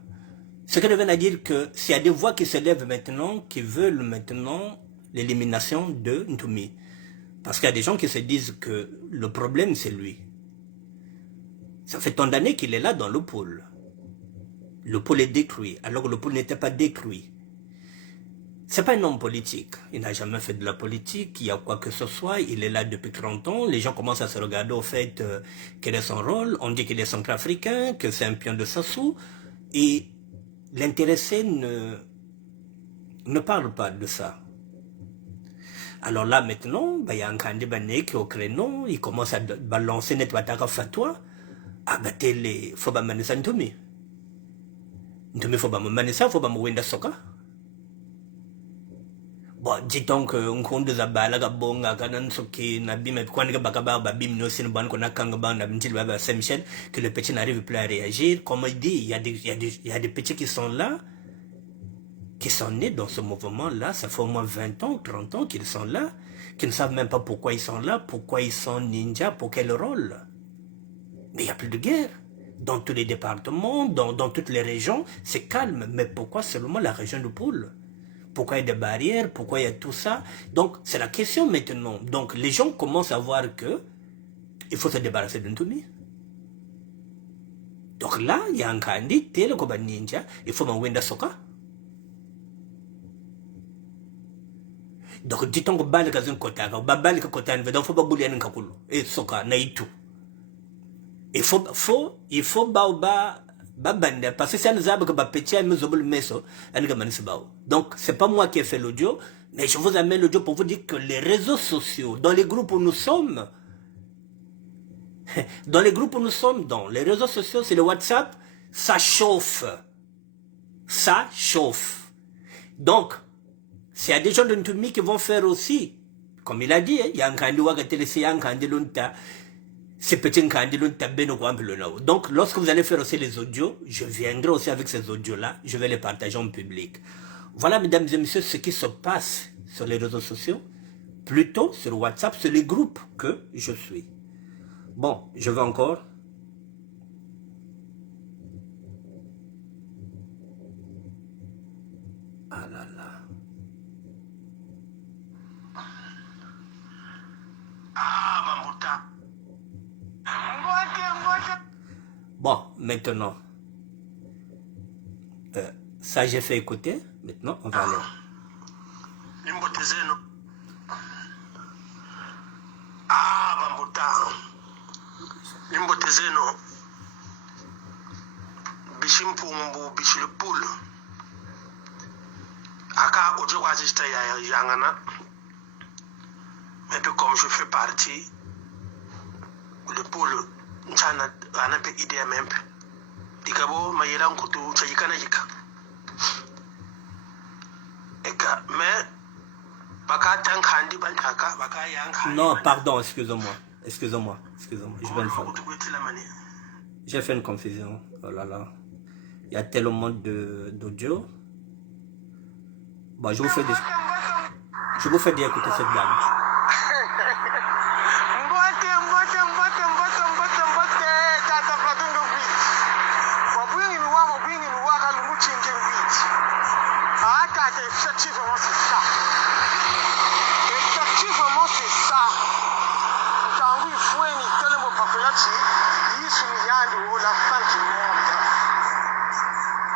Ce qui revient à dire que s'il y a des voix qui se lèvent maintenant qui veulent maintenant l'élimination de Ntumi, parce qu'il y a des gens qui se disent que le problème c'est lui. Ça fait tant d'années qu'il est là dans le pôle. Le pôle est détruit alors que le pôle n'était pas détruit. C'est pas un homme politique. Il n'a jamais fait de la politique, il y a quoi que ce soit. Il est là depuis 30 ans. Les gens commencent à se regarder au fait quel est son rôle. On dit qu'il est centrafricain, que c'est un pion de Sassou. Et l'intéressé ne parle pas de ça. Alors là, maintenant, il y a un candidat qui est au créneau. Il commence à balancer net wataka fatwa. Ah, bah, il faut pas manier ça, Ntumi. Ntumi, faut pas manier ça, faut pas wenda soka. Bon, dit-on que on compte des abala gabonga kanan soki na bim et quand bakaba babim no sin ban kona kanga ban na bintil baba Saint-Michel que le petit n'arrive plus à réagir. Comme il dit, il y a des petits qui sont là, qui sont nés dans ce mouvement-là, ça fait au moins 20 ans, 30 ans qu'ils sont là, qui ne savent même pas pourquoi ils sont là, pourquoi ils sont ninjas, pour quel rôle. Mais il n'y a plus de guerre. Dans tous les départements, dans toutes les régions, c'est calme. Mais pourquoi seulement la région de Poule? Pourquoi il y a des barrières? Pourquoi il y a tout ça? Donc, c'est la question maintenant. Donc, les gens commencent à voir que il faut se débarrasser d'un Ntumi. Donc là, il y a un candidat, tel comme un ninja, il faut m'envoyer soka. Donc, dit-on que bal kazun kota, bal ka kota, il faut pas bouler un kakulu. Et soka, naïtou. Il faut baoba. Parce que c'est un zab que petit a mis meso, donc c'est pas moi qui ai fait l'audio, mais je vous amène l'audio pour vous dire que les réseaux sociaux, dans les groupes où nous sommes, dans les réseaux sociaux, c'est le WhatsApp, ça chauffe. Ça chauffe. Donc, s'il y a des gens de Ntumi qui vont faire aussi, comme il a dit, il y a un candidat qui a téléphone, un candidat. C'est petit donc, lorsque vous allez faire aussi les audios, je viendrai aussi avec ces audios-là, je vais les partager en public. Voilà, mesdames et messieurs, ce qui se passe sur les réseaux sociaux, plutôt sur WhatsApp, sur les groupes que je suis. Bon, je vais encore. Ah là là. Ah, Mamouta. Bon, maintenant, ça j'ai fait écouter, maintenant on va aller. Nimbotezeno. Ah, Mamouta. Nimbotezeno. Bishimpumbu, Bishilpoul. Aka Ojo Wazista Yangana. Mais comme je fais partie, le pôle Nchana anape idea mempe. Dikabo mayela nkutu chayikana yika. Eka, mais baka tankandi bantaka baka yanka. Non, pardon, excusez-moi, je vais le faire. J'ai fait une confusion. Oh là là. Il y a tellement d'audio. Bon, je vous fais dire écouter cette dame.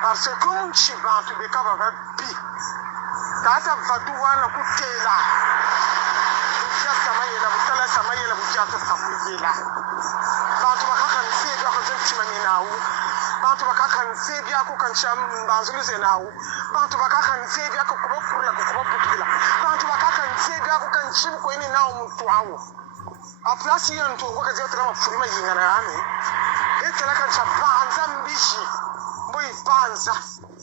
Parce que comme je bantu beka baba bi tata vatu wana kutela butia samayela butala samayela butia to samuyela bantu bakaka nsebya ko zentima minawu bantu bakaka nsebya ko kancham banzulize nawu bantu bakaka nsebya ko kubopurla ko kuboputila bantu bakaka nsebya ko kanchim ko ini nawu mutu awo a place yanto ko kaje tala mafurima yingana ame etala kancha banza mbishi boy panza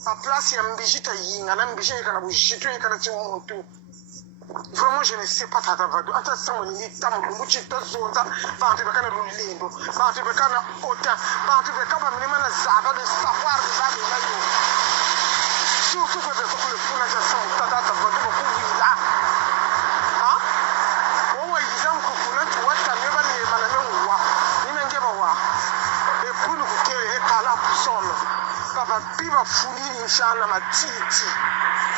a place ya mbijita yinga na mbijita kana bujitu kana chimuntu. Vraiment je ne sais pas tata vadu ata samu ni tamu muchita zonza bantu bekana lulindo bantu bekana ota bantu bekaba mlimana zaba de savoir de babi layo surtout que de ko le puna ja son tata bafunini shana matiti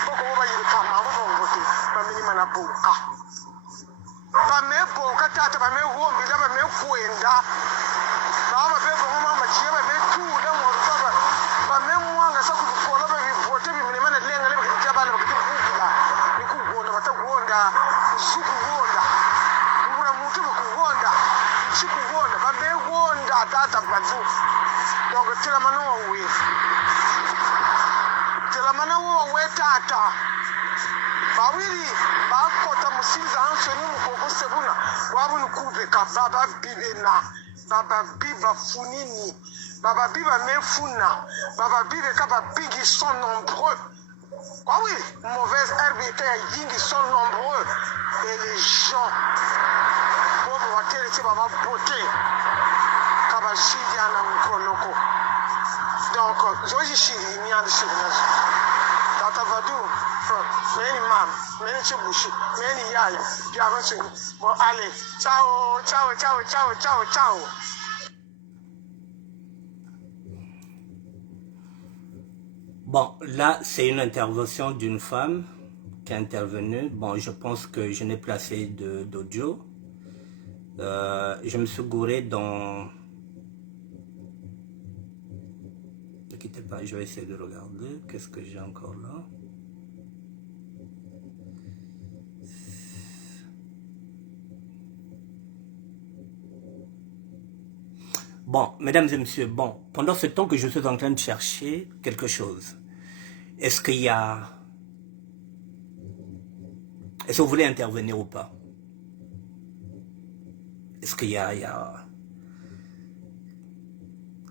boko boba yirika mabo bongote bamini manabuka bameboka tata bamehombila bamekwenda baba bebo ngoma machiye bametula ngorusaba bamemwanga sakukola babivote bimene lenga lebe kitabana bakitubula nikugonda batagonda zukugonda ngura muntu bikugonda chikugonda bamegonda tata bazu donc tela mano we tata bawiri bakota musiza ansoni mukoko sebuna wabunu kubeka baba bibena baba biba funini baba biba mefuna baba bibe kaba bigi sont nombreux quoi oui mauvaise RBT yingi sont nombreux et les gens bobo watele ti baba beauté kaba shija na mkoloko donc joji shiri ni andi shiri tata vadu many mam many chibushi many yaya biagosu bon allez ciao ciao ciao ciao ciao ciao. Bon, là, c'est une intervention d'une femme qui est intervenue. Bon, je pense que je n'ai pas assez d'audio. Je me suis gouré dans... Ne quittez pas, je vais essayer de regarder. Qu'est-ce que j'ai encore là? Bon, mesdames et messieurs, bon, pendant ce temps que je suis en train de chercher quelque chose, est-ce qu'il y a... Est-ce que vous voulez intervenir ou pas? Est-ce qu'il y a...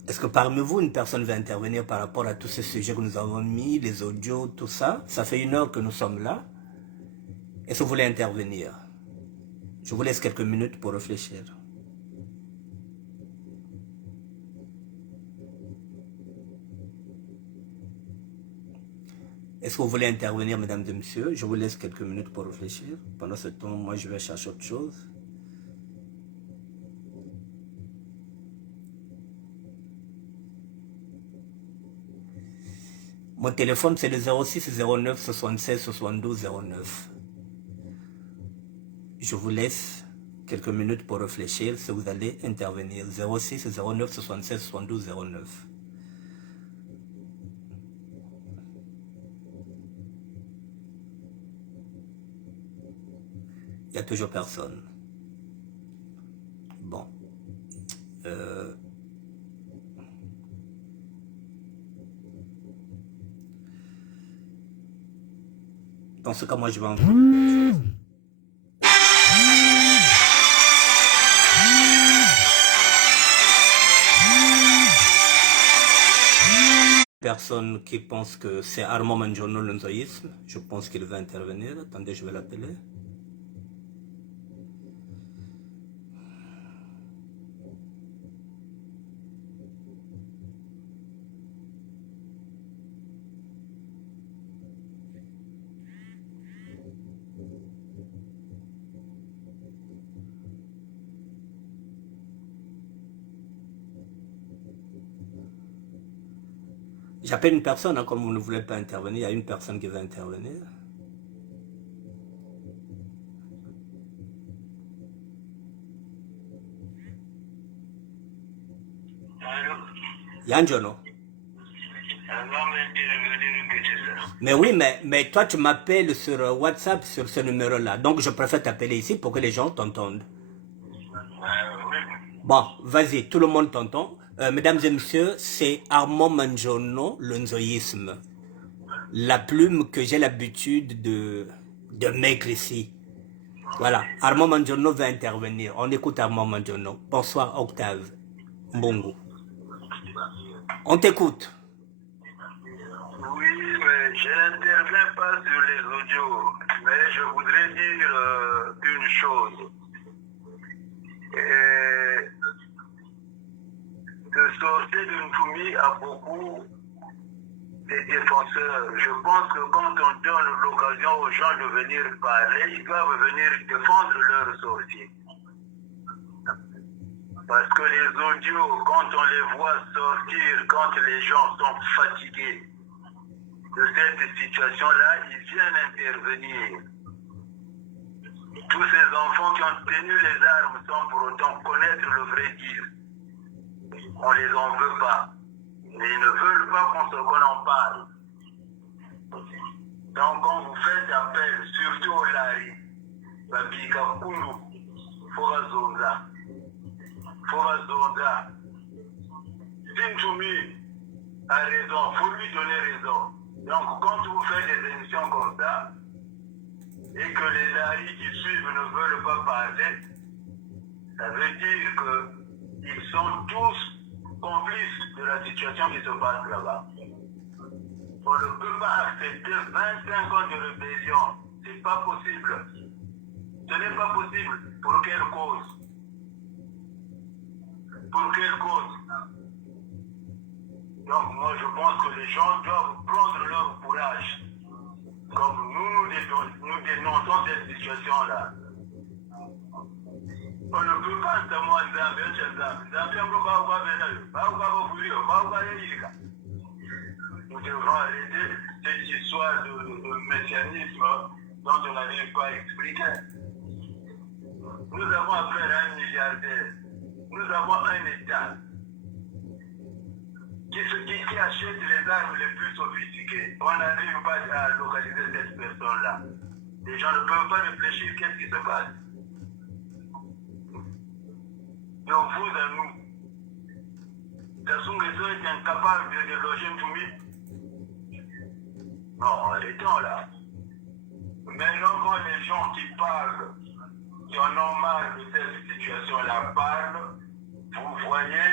Est-ce que parmi vous, une personne veut intervenir par rapport à tous ces sujets que nous avons mis, les audios, tout ça? Ça fait 1 heure que nous sommes là. Est-ce que vous voulez intervenir? Je vous laisse quelques minutes pour réfléchir. Est-ce que vous voulez intervenir, mesdames et messieurs? Je vous laisse quelques minutes pour réfléchir. Pendant ce temps, moi, je vais chercher autre chose. Mon téléphone, c'est le 06 09 76 72 09. Je vous laisse quelques minutes pour réfléchir si vous allez intervenir. 06 09 76 72 09. Il n'y a toujours personne. Bon. Dans ce cas, moi, je vais en... Personne qui pense que c'est Armand Manjono, le nzoïsme. Je pense qu'il va intervenir. Attendez, je vais l'appeler. J'appelle une personne, hein, comme vous ne voulez pas intervenir, il y a une personne qui va intervenir. Allô? Yanjono. Mais oui, mais toi tu m'appelles sur WhatsApp sur ce numéro-là. Donc je préfère t'appeler ici pour que les gens t'entendent. Bon, vas-y, tout le monde t'entend. Mesdames et messieurs, c'est Armand Manjono, le nzoïsme. La plume que j'ai l'habitude de mettre ici. Voilà, Armand Manjono va intervenir. On écoute Armand Manjono. Bonsoir Octave Mbongo. On t'écoute. Oui, mais je n'interviens pas sur les audios, mais je voudrais dire une chose. De sortir d'une famille a beaucoup de défenseurs. Je pense que quand on donne l'occasion aux gens de venir parler, ils doivent venir défendre leur sortie. Parce que les audios, quand on les voit sortir, quand les gens sont fatigués, de cette situation-là, ils viennent intervenir. Tous ces enfants qui ont tenu les armes sans pour autant connaître le vrai dire. On ne les en veut pas. Mais ils ne veulent pas qu'on en parle. Donc quand vous faites appel, surtout au Lari, Babika Kulu, Forazonda, Sintumi a raison, il faut lui donner raison. Donc quand vous faites des émissions comme ça, et que les Lari qui suivent ne veulent pas parler, ça veut dire qu'ils sont tous complices de la situation qui se passe là-bas. On ne peut pas accepter 25 ans de rébellion. C'est pas possible. Ce n'est pas possible. Pour quelle cause? Pour quelle cause? Donc moi je pense que les gens doivent prendre leur courage. Comme nous dénonçons cette situation-là. On ne peut pas savoir nous devons arrêter cette histoire de messianisme dont on n'arrive pas à expliquer. Nous avons affaire à un milliardaire. Nous avons un État qui achète les armes les plus sophistiquées. On n'arrive pas à localiser cette personne-là. Les gens ne peuvent pas réfléchir qu'est-ce qui se passe. Donc vous à nous, Sassou Nguesso est incapable de déloger Ntoumi. Non, arrêtons là. Maintenant, quand les gens qui parlent, qui en ont marre de cette situation-là parlent, vous voyez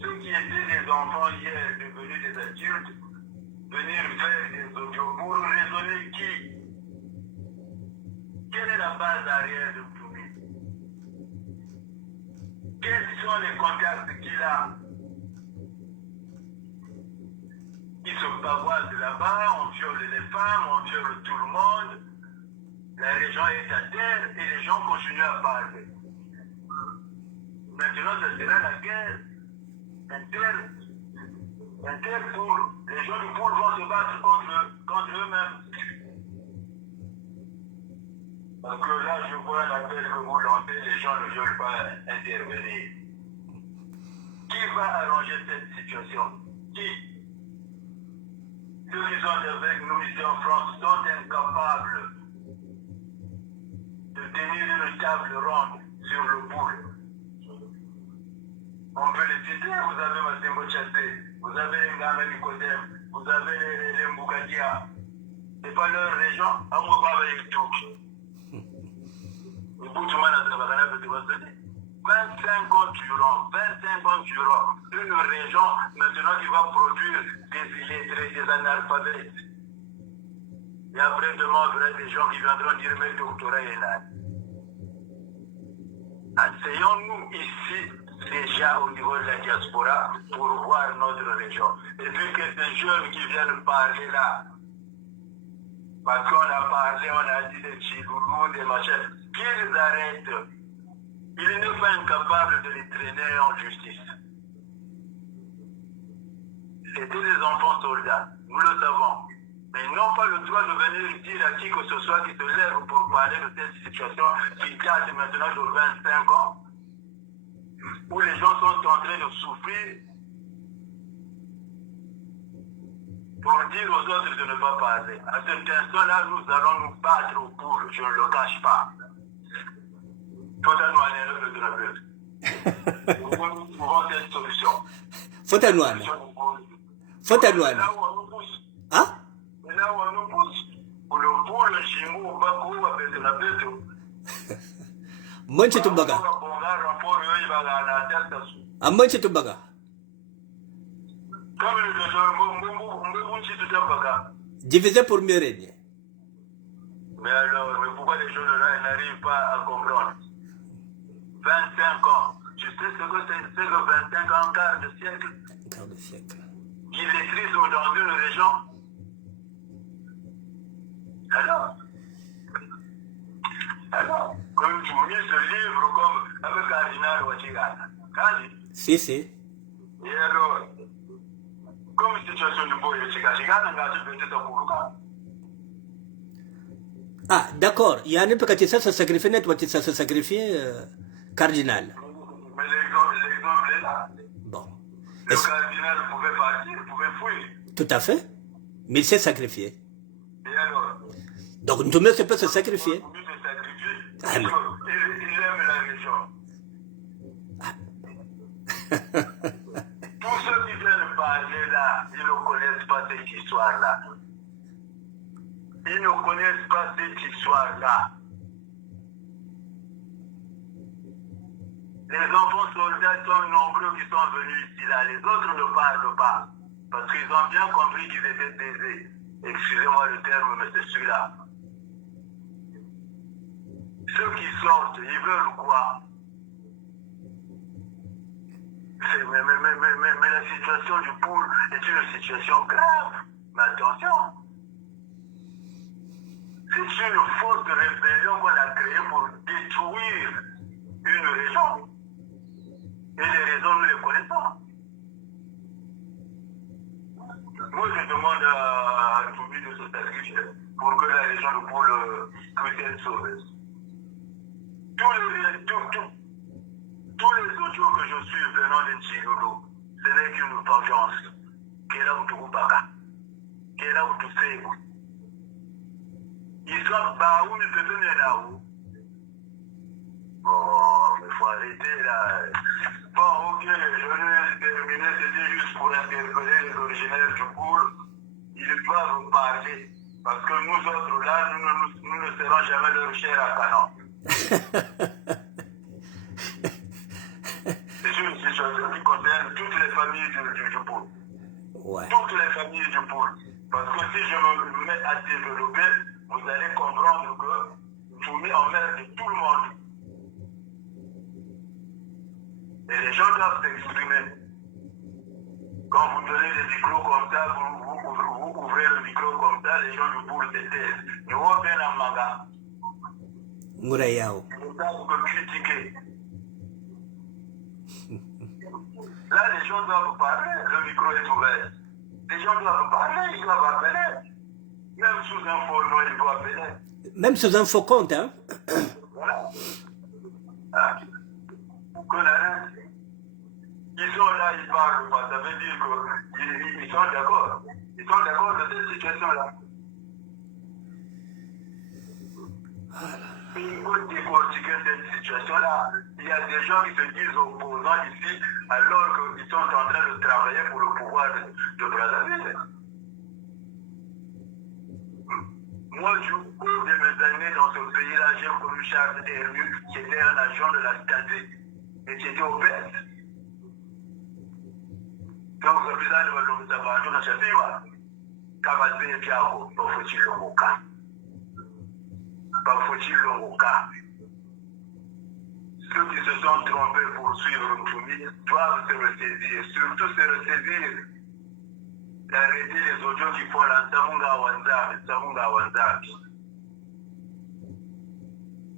ceux qui étaient des enfants hier devenus des adultes venir faire des audios pour raisonner qui? Quelle est la base arrière de Ntoumi? Quels sont les contacts qu'il a? Il se pavoise là-bas, on viole les femmes, on viole tout le monde. La région est à terre et les gens continuent à parler. Maintenant, ce sera la guerre. Inter pour les gens du pôle vont se battre contre eux-mêmes. Donc là, je vois l'appel que vous lancez, les gens ne veulent pas intervenir. Qui va arranger cette situation? Qui? Ceux qui sont avec nous ici en France sont incapables de tenir une table ronde sur le pôle. On peut les citer, vous avez Massimbo Chassé, vous avez les Ngama Nikodem, vous avez les Mboukadia. Ce n'est pas leur région, à moi pas avec tout. 25 ans durant, une région maintenant qui va produire des illettrés, des analphabètes. Et après demain, il y aura des gens qui viendront dire mais le doctorat est là. Asseyons-nous ici déjà au niveau de la diaspora pour voir notre région. Et puis que ces jeunes qui viennent parler là, parce qu'on a parlé, on a dit des chigoulous, des machins, qu'ils arrêtent. Il n'est pas incapable de les traîner en justice. C'était des enfants soldats, nous le savons. Mais ils n'ont pas le droit de venir dire à qui que ce soit qui se lève pour parler de cette situation qui date maintenant de 25 ans, où les gens sont en train de souffrir pour dire aux autres de ne pas parler. À cet instant-là, nous allons nous battre au pouls, je ne le cache pas. Faut à nous aller de la veuve. Nous trouvons cette solution. Faut à nous aller. Faut à nous aller. Là où on nous pousse. Hein? Là où on nous pousse. Pour le pouls, le chimou, le bakou, le bête de la bête. Manche Tumbaga. A Manche Tumbaga. Divisé pour mieux régner. Mais alors, mais pourquoi les jeunes-là n'arrivent pas à comprendre? 25 ans. Tu sais ce que c'est que 25 ans, quart de siècle? Quart de siècle. L'illettrisme dans une région. Alors, comme tu lis ce livre comme avec Cardinal Ouachigana. Si, si. Et alors, Comme situation du boy, c'est que Ah, d'accord. Il y a un peu quand ça se sacrifie net, ça se sacrifie cardinal. Mais l'exemple est là. Bon. Le cardinal pouvait partir, pouvait fuir. Tout à fait. Mais il s'est sacrifié. Et alors? Donc, Ntoumé peut se sacrifier. Il se sacrifie Ah, parce qu'il aime la région. Tous ceux qui viennent parler là, ils ne connaissent pas cette histoire-là. Ils ne connaissent pas cette histoire-là. Les enfants soldats sont nombreux qui sont venus ici là. Les autres ne parlent pas. Parce qu'ils ont bien compris qu'ils étaient taisés. Excusez-moi le terme, mais c'est celui-là. Ceux qui sortent, ils veulent quoi? Mais la situation du pool est une situation grave. Mais attention. C'est une fausse rébellion qu'on a créée pour détruire une région. Et les raisons, nous les connaissons. Moi, je demande à Toumi de se sacrifier pour que la région de Poul puisse être sauvée. Tous les audios que je suis venant de Tchiloulou, ce n'est qu'une vengeance. Qu'elle a où Baka, qu'elle a où Seibou. Ils sont Baoum, ils se tenaient là-haut. Oh, mais il faut arrêter là. Bon, ok, je vais terminer, c'était juste pour interpeller les originaires du Poul. Ils doivent parler. Parce que nous autres là, nous ne serons jamais leur chair à canon. C'est une situation qui concerne toutes les familles du Poul. Ouais. Toutes les familles du Poul. Parce que si je me mets à développer, vous allez comprendre que Toumi emmerde tout le monde. Et les gens doivent s'exprimer. Quand vous donnez des micros comme ça, vous ouvrez le micro comme ça, les gens du Poul se taisent. Nous, on vient en manga. Mourayao. Vous pouvez critiquer. Là, les gens doivent parler, le micro est ouvert. Les gens doivent parler, ils doivent appeler. Même sous un faux nom, ils doivent appeler. Même sous un faux compte, hein? Voilà. Ah. Qu'on arrête. Ils sont là, ils parlent pas. Ça veut dire qu'ils sont d'accord. Ils sont d'accord de cette situation-là. Il faut décortiquer cette situation-là. Il y a des gens qui se disent opposants ici alors qu'ils sont en train de travailler pour le pouvoir de Brazzaville. Moi, du cours de mes années dans ce pays-là, j'ai connu Charles Hermu, qui était un agent de la santé et qui était obèse. Donc, le président de l'organisation de Chafiwa, Kabazé Diago, faut-il Longoka. Faut-il Longoka. Ceux qui se sont trompés pour suivre Ntoumi doivent se ressaisir, surtout se ressaisir d'arrêter les audios qui font la Samunga Wanzabi.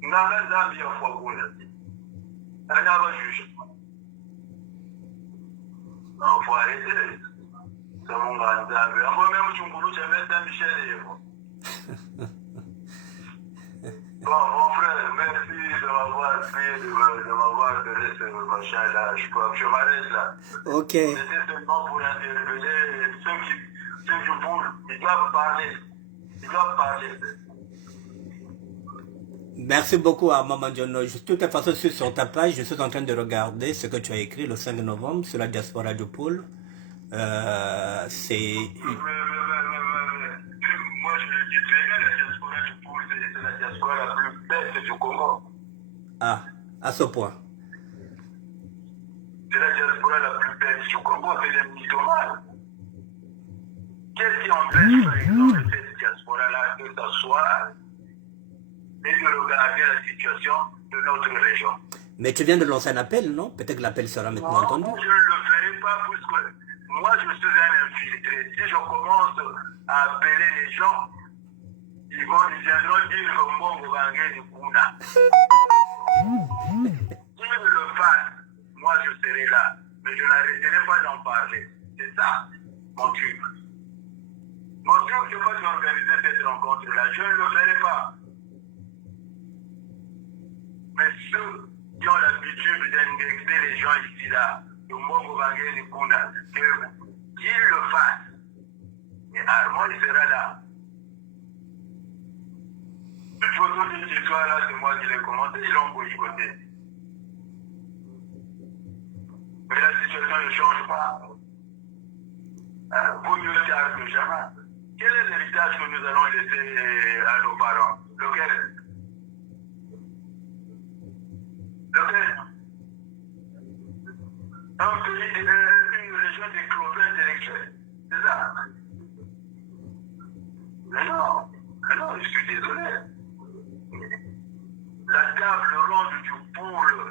Nanga Zambi a Fouagouna. Elle n'a pas jugé. Il faut arrêter. Samunga Wanzabi. Moi-même, je me suis mis dans Michel. Bon, mon frère, merci de m'avoir fait, de m'avoir donné ce machin-là. Je m'arrête là. Ok. C'était seulement pour interpeller ceux du Poul. Ils doivent parler. Ils doivent parler. Merci beaucoup à Maman Diono. De toute façon, je suis sur ta page, je suis en train de regarder ce que tu as écrit le 5 novembre sur la diaspora du Poul. C'est... Moi, je le dis très bien, la diaspora du Poul, c'est la diaspora la plus belle du Congo. Ah, à ce point. C'est la diaspora la plus belle du Congo, c'est les mythomanes. Qu'est-ce qui empêche, par exemple, cette diaspora-là de s'asseoir et de regarder la situation de notre région? Mais tu viens de lancer un appel, non? Peut-être que l'appel sera maintenant entendu. Non, je ne le ferai pas puisque moi je suis un infiltré. Si je commence à appeler les gens, ils viendront dire que moi, vous gangez du Kuna. S'ils le fassent, moi je serai là. Mais je n'arrêterai pas d'en parler. C'est ça. Mon truc. Mon truc, c'est pas d'organiser cette rencontre-là. Je ne le ferai pas. Mais ceux qui ont l'habitude d'indexer les gens ici, là, de Mbongo Bangé Nikuna, qu'ils le fassent. Et Armand, il sera là. Toute photo de cette histoire-là, c'est moi qui l'ai commenté, ils l'ont boycotté. Mais la situation ne change pas. Vaut mieux tard que jamais. Quel est l'héritage que nous allons laisser à nos parents? Lequel? Un pays, une région des clopins intellectuels. C'est ça. Mais non, je suis désolé. La table ronde du poule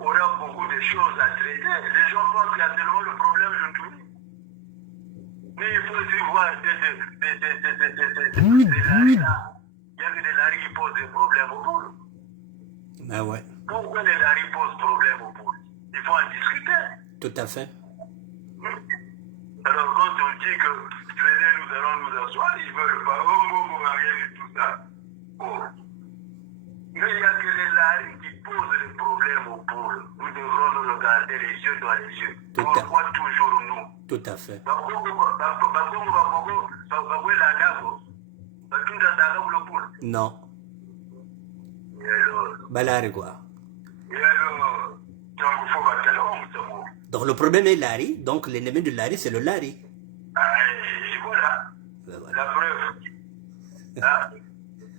aura beaucoup de choses à traiter. Les gens pensent qu'il y a seulement le problème de tout. Mais il faut aussi voir des laris là. Il y a que des laris qui posent des problèmes au poules. Ah ouais. Pourquoi les laris posent problème au poules? Il faut en discuter. Tout à fait. Alors quand on dit que venez, nous allons nous asseoir, ils veulent pas, rien et tout ça. Oh. Mais il n'y a que les laris qui posent les problèmes aux poules. Nous devrons nous regarder les yeux dans les yeux. Pourquoi toujours nous? Tout à fait. Non. Balari quoi. Donc le problème est Larry, donc l'ennemi de Larry c'est le Larry. Voilà. La preuve.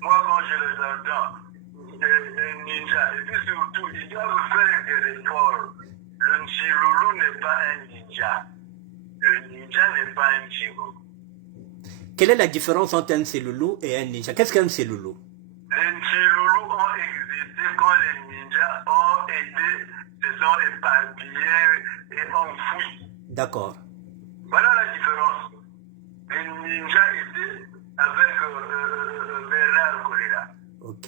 Moi quand je les entends, les ninjas, et puis surtout, ils doivent faire des efforts. Le Nchiloulou n'est pas un ninja. Le ninja n'est pas un Nchiloulou. Quelle est la différence entre un Nchiloulou et un ninja? Qu'est-ce qu'un Nchiloulou? Les Nchiloulous ont existé quand les ninjas ont été, se sont éparpillés et enfouis. D'accord. Voilà la différence. Les ninjas étaient avec Bernard Colella. Ok.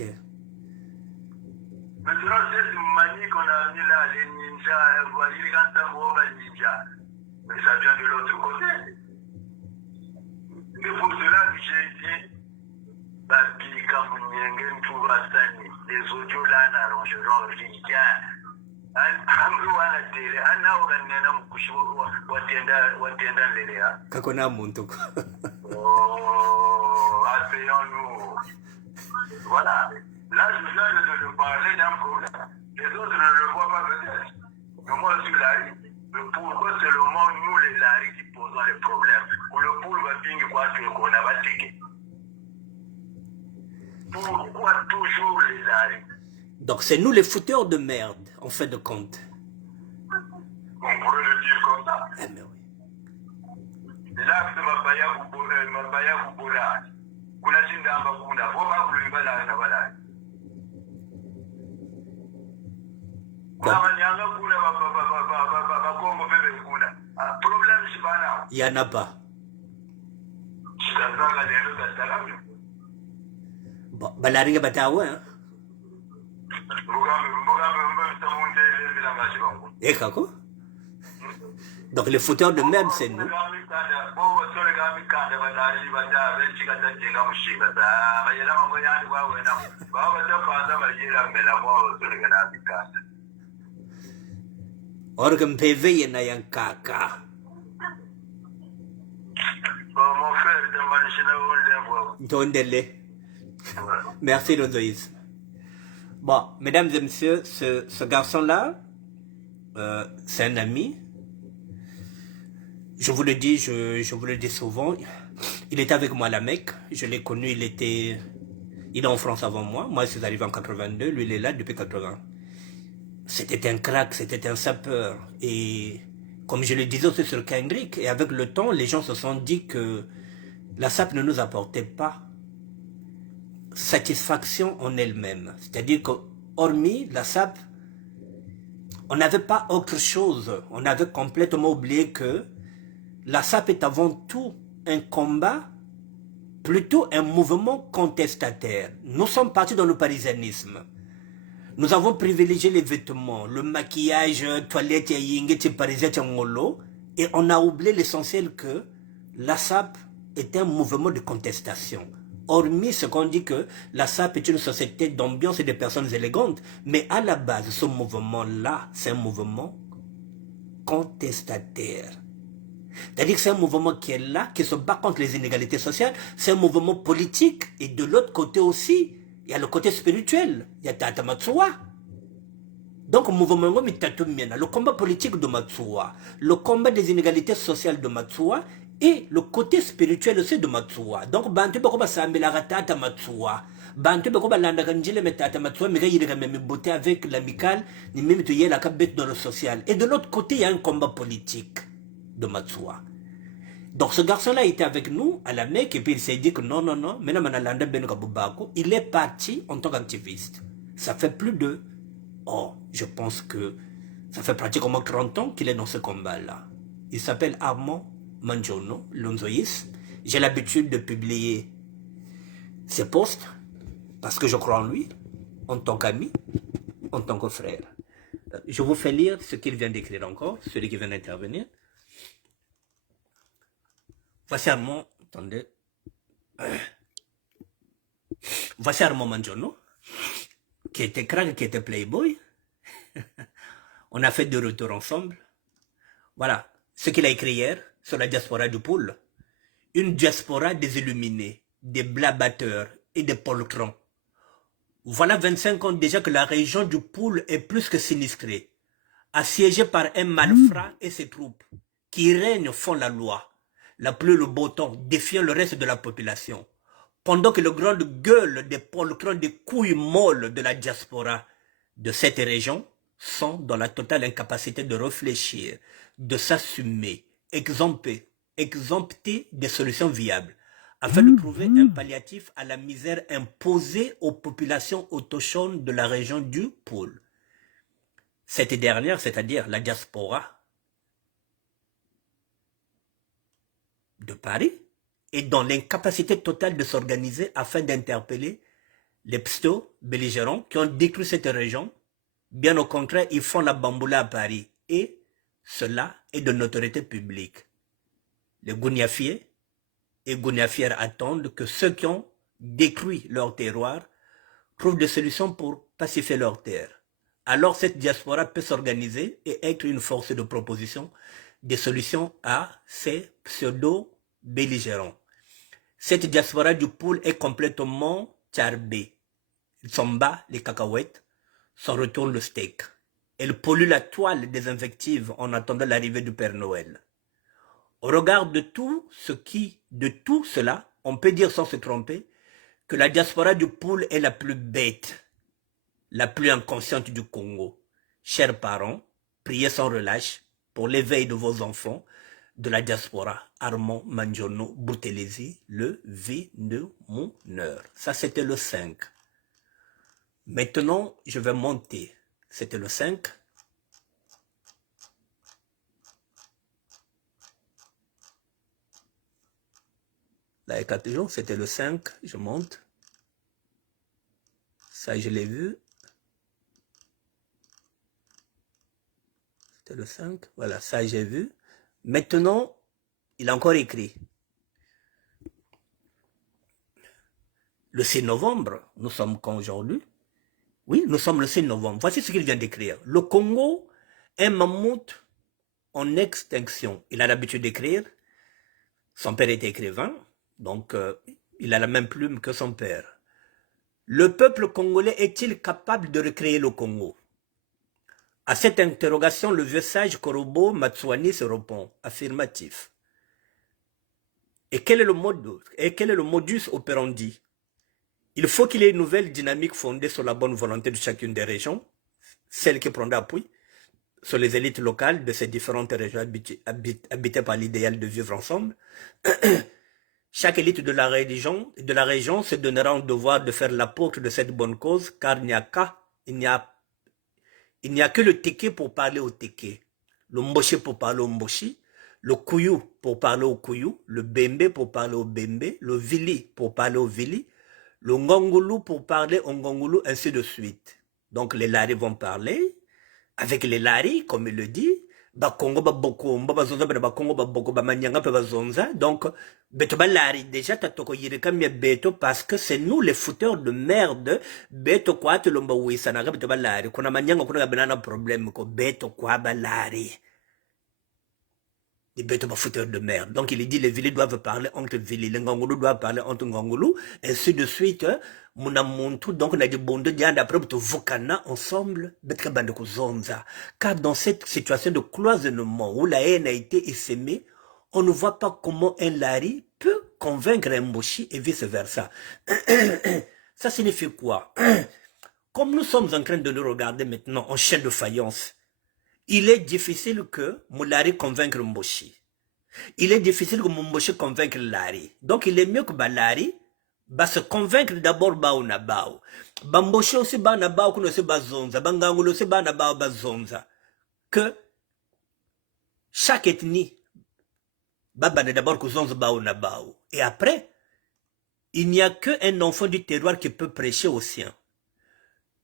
Maintenant, cette manie qu'on a mis là, les ninjas, les ninjas, mais ça vient de l'autre côté. C'est pour cela que j'ai dit, les audios là n'arrangeront rien. Kakona muntu. Asseyons-nous. Voilà. Là, je viens de parler d'un problème. Les autres ne le voient pas peut-être. Mais moi, je suis là. Pourquoi seulement nous, les laris, qui posons les problèmes? Ou le poule va pinguer quoi qu'on a bâti? Pourquoi toujours les laris? Donc c'est nous les fouteurs de merde, en fait de compte. On pourrait le dire comme ça. Eh mais oui. Là, c'est ma baya Kubola. Kuna chinda ambakunda. Voba kulibala na balai. Il n'y en a pas. Bon, Balaringa Batawa, hein? Et kako? Donc les fauteurs de merde, c'est nous. Orgam PV yana yang kaka. Mon frère, Tondele. Merci Lodoïs. Bon, mesdames et messieurs, ce garçon-là, c'est un ami. Je vous le dis, je vous le dis souvent. Il était avec moi à la Mecque. Je l'ai connu, il est en France avant moi. Moi, je suis arrivé en 82. Lui, il est là depuis 80. C'était un crack, c'était un sapeur. Et comme je le disais aussi sur Kendrick, et avec le temps, les gens se sont dit que la SAP ne nous apportait pas satisfaction en elle-même. C'est-à-dire que, hormis la SAP, on n'avait pas autre chose. On avait complètement oublié que la SAP est avant tout un combat, plutôt un mouvement contestataire. Nous sommes partis dans le parisianisme. Nous avons privilégié les vêtements, le maquillage, toilette, yingeti parisien, ngolo, Et on a oublié l'essentiel que la SAP est un mouvement de contestation. Hormis ce qu'on dit que la SAP est une société d'ambiance et de personnes élégantes, mais à la base, ce mouvement-là, c'est un mouvement contestataire. C'est-à-dire que c'est un mouvement qui est là, qui se bat contre les inégalités sociales, c'est un mouvement politique, et de l'autre côté aussi, il y a le côté spirituel, il y a Tata Matsuwa. Donc, le combat politique de Matsuwa, le combat des inégalités sociales de Matsuwa, et le côté spirituel aussi de Matsuwa. Donc, Bantu Bakoba Sambelara Tata Matsuwa. Bantu Bakoba Landaganjile Metata Matsuwa, mais il y a même beauté avec l'amical, ni même tu y a la cabette dans le social. Et de l'autre côté, il y a un combat politique de Matsuwa. Donc ce garçon-là était avec nous à la Mecque et puis il s'est dit que non, maintenant il est parti en tant qu'activiste. Ça fait plus de... Oh, je pense que ça fait pratiquement 30 ans qu'il est dans ce combat-là. Il s'appelle Armand Manjono, Lonzoïs. J'ai l'habitude de publier ses posts parce que je crois en lui, en tant qu'ami, en tant que frère. Je vous fais lire ce qu'il vient d'écrire encore, celui qui vient d'intervenir. Voici Armand, attendez. Voici Armand Manjono, qui était crack, qui était playboy. On a fait 2 retours ensemble. Voilà ce qu'il a écrit hier sur la diaspora du Poule. Une diaspora des illuminés, des blabateurs et des poltrons. Voilà 25 ans déjà que la région du Poule est plus que sinistrée, assiégée par un malfrat et ses troupes, qui règnent font la loi. La pluie, le beau temps, défiant le reste de la population. Pendant que les grandes gueules des poltrons, des couilles molles de la diaspora de cette région sont dans la totale incapacité de réfléchir, de s'assumer, exempter des solutions viables, afin de trouver un palliatif à la misère imposée aux populations autochtones de la région du Pôle. Cette dernière, c'est-à-dire la diaspora de Paris, est dans l'incapacité totale de s'organiser afin d'interpeller les pseudo-belligérants qui ont détruit cette région. Bien au contraire, ils font la bamboula à Paris. Et cela est de notoriété publique. Les Gouniafiers et Gouniafières attendent que ceux qui ont détruit leur terroir trouvent des solutions pour pacifier leur terre. Alors cette diaspora peut s'organiser et être une force de proposition des solutions à ces pseudo-belligérants. Cette diaspora du Poule est complètement charbée. Ils s'en bat les cacahuètes, s'en retourne le steak. Elle pollue la toile des invectives en attendant l'arrivée du Père Noël. Au regard de tout cela, on peut dire sans se tromper que la diaspora du Poule est la plus bête, la plus inconsciente du Congo. Chers parents, priez sans relâche pour l'éveil de vos enfants de la diaspora. Armand Manjono Boutelesi, le V de mon heure. Ça, c'était le 5. Maintenant, je vais monter. C'était le 5. Là, il y a 4 jours, c'était le 5. Je monte. Ça, je l'ai vu. C'était le 5. Voilà, ça, j'ai vu. Maintenant, il a encore écrit. Le 6 novembre, nous sommes quand aujourd'hui? Oui, nous sommes le 6 novembre. Voici ce qu'il vient d'écrire. Le Congo est un mammouth en extinction. Il a l'habitude d'écrire. Son père était écrivain, donc il a la même plume que son père. Le peuple congolais est-il capable de recréer le Congo? À cette interrogation, le vieux sage Korobo Matsuani se répond, affirmatif. Et quel est le modus operandi? Il faut qu'il y ait une nouvelle dynamique fondée sur la bonne volonté de chacune des régions, celle qui prendra appui sur les élites locales de ces différentes régions habitées par l'idéal de vivre ensemble. Chaque élite de la région se donnera un devoir de faire l'apôtre de cette bonne cause, car il n'y a que le Teke pour parler au Teke, le Mboshi pour parler au Mboshi, le Kuyu pour parler au Kuyu, le Bembe pour parler au Bembe, le Vili pour parler au Vili, le Ngongulu pour parler au Ngongulu, ainsi de suite. Donc les Lari vont parler avec les Lari, comme il le dit, bakongo baboko mba bazonza bana bakongo baboko bamanyanga pe bazonza donc beto balari déjà tatoko yireka mia beto parce que c'est nous les fouteurs de merde beto kwa tulomba wisana ka beto balari kuna manyanga kuna banana problème ko beto kwa balari les bêtes fouteurs de merde. Donc il dit les villes doivent parler entre villes, les Ngangolo doivent parler entre Ngangolo, et ainsi de suite. Munamuntu, donc on a dit bon de diane après tu vokana ensemble, betre bande zonza. Car dans cette situation de cloisonnement où la haine a été essaimée, on ne voit pas comment un Lari peut convaincre un Moshi et vice versa. Ça signifie quoi? Comme nous sommes en train de le regarder maintenant en chaîne de faïence, il est difficile que Moulari convaincre Mboshi. Il est difficile que Mboshi convaincre Lari. Donc il est mieux que Balari va se convaincre d'abord Bao na Bao. Bamboshi aussi Bao na Bao qu'on aussi Bazonza. Bangangulo aussi Bao na Bao Bazonza. Que chaque ethnie Baba d'abord que Zonza Bao na Bao. Et après, il n'y a qu'un enfant du terroir qui peut prêcher au sien.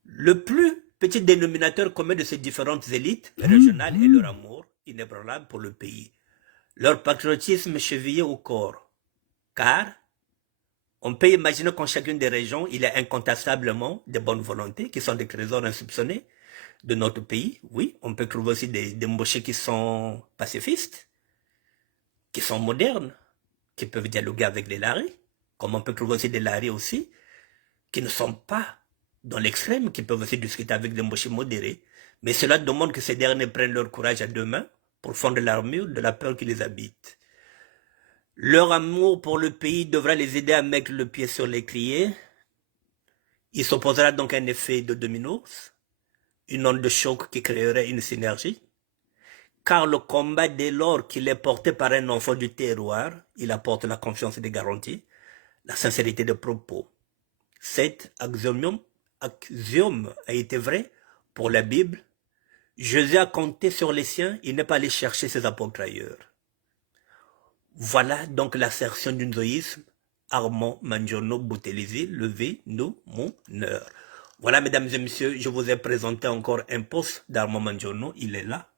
Le plus petit dénominateur commun de ces différentes élites régionales est leur amour inébranlable pour le pays. Leur patriotisme chevillé au corps. Car on peut imaginer qu'en chacune des régions, il y a incontestablement des bonnes volontés qui sont des trésors insoupçonnés de notre pays. Oui, on peut trouver aussi des Mboshés qui sont pacifistes, qui sont modernes, qui peuvent dialoguer avec les Laris, comme on peut trouver aussi des Laris aussi, qui ne sont pas dans l'extrême, qui peuvent aussi discuter avec des Mboshés modérés. Mais cela demande que ces derniers prennent leur courage à deux mains pour fondre l'armure de la peur qui les habite. Leur amour pour le pays devra les aider à mettre le pied sur l'étrier. Il s'opposera donc à un effet de dominos, une onde de choc qui créerait une synergie. Car le combat, dès lors qu'il est porté par un enfant du terroir, il apporte la confiance des garanties, la sincérité des propos. Cet axiome a été vrai pour la Bible. Jésus a compté sur les siens, il n'est pas allé chercher ses apôtres ailleurs. Voilà donc l'assertion du zoïsme. Armand Manjono Boutelisi, levez-nous mon honneur. Voilà, mesdames et messieurs, je vous ai présenté encore un post d'Armand Manjono, il est là,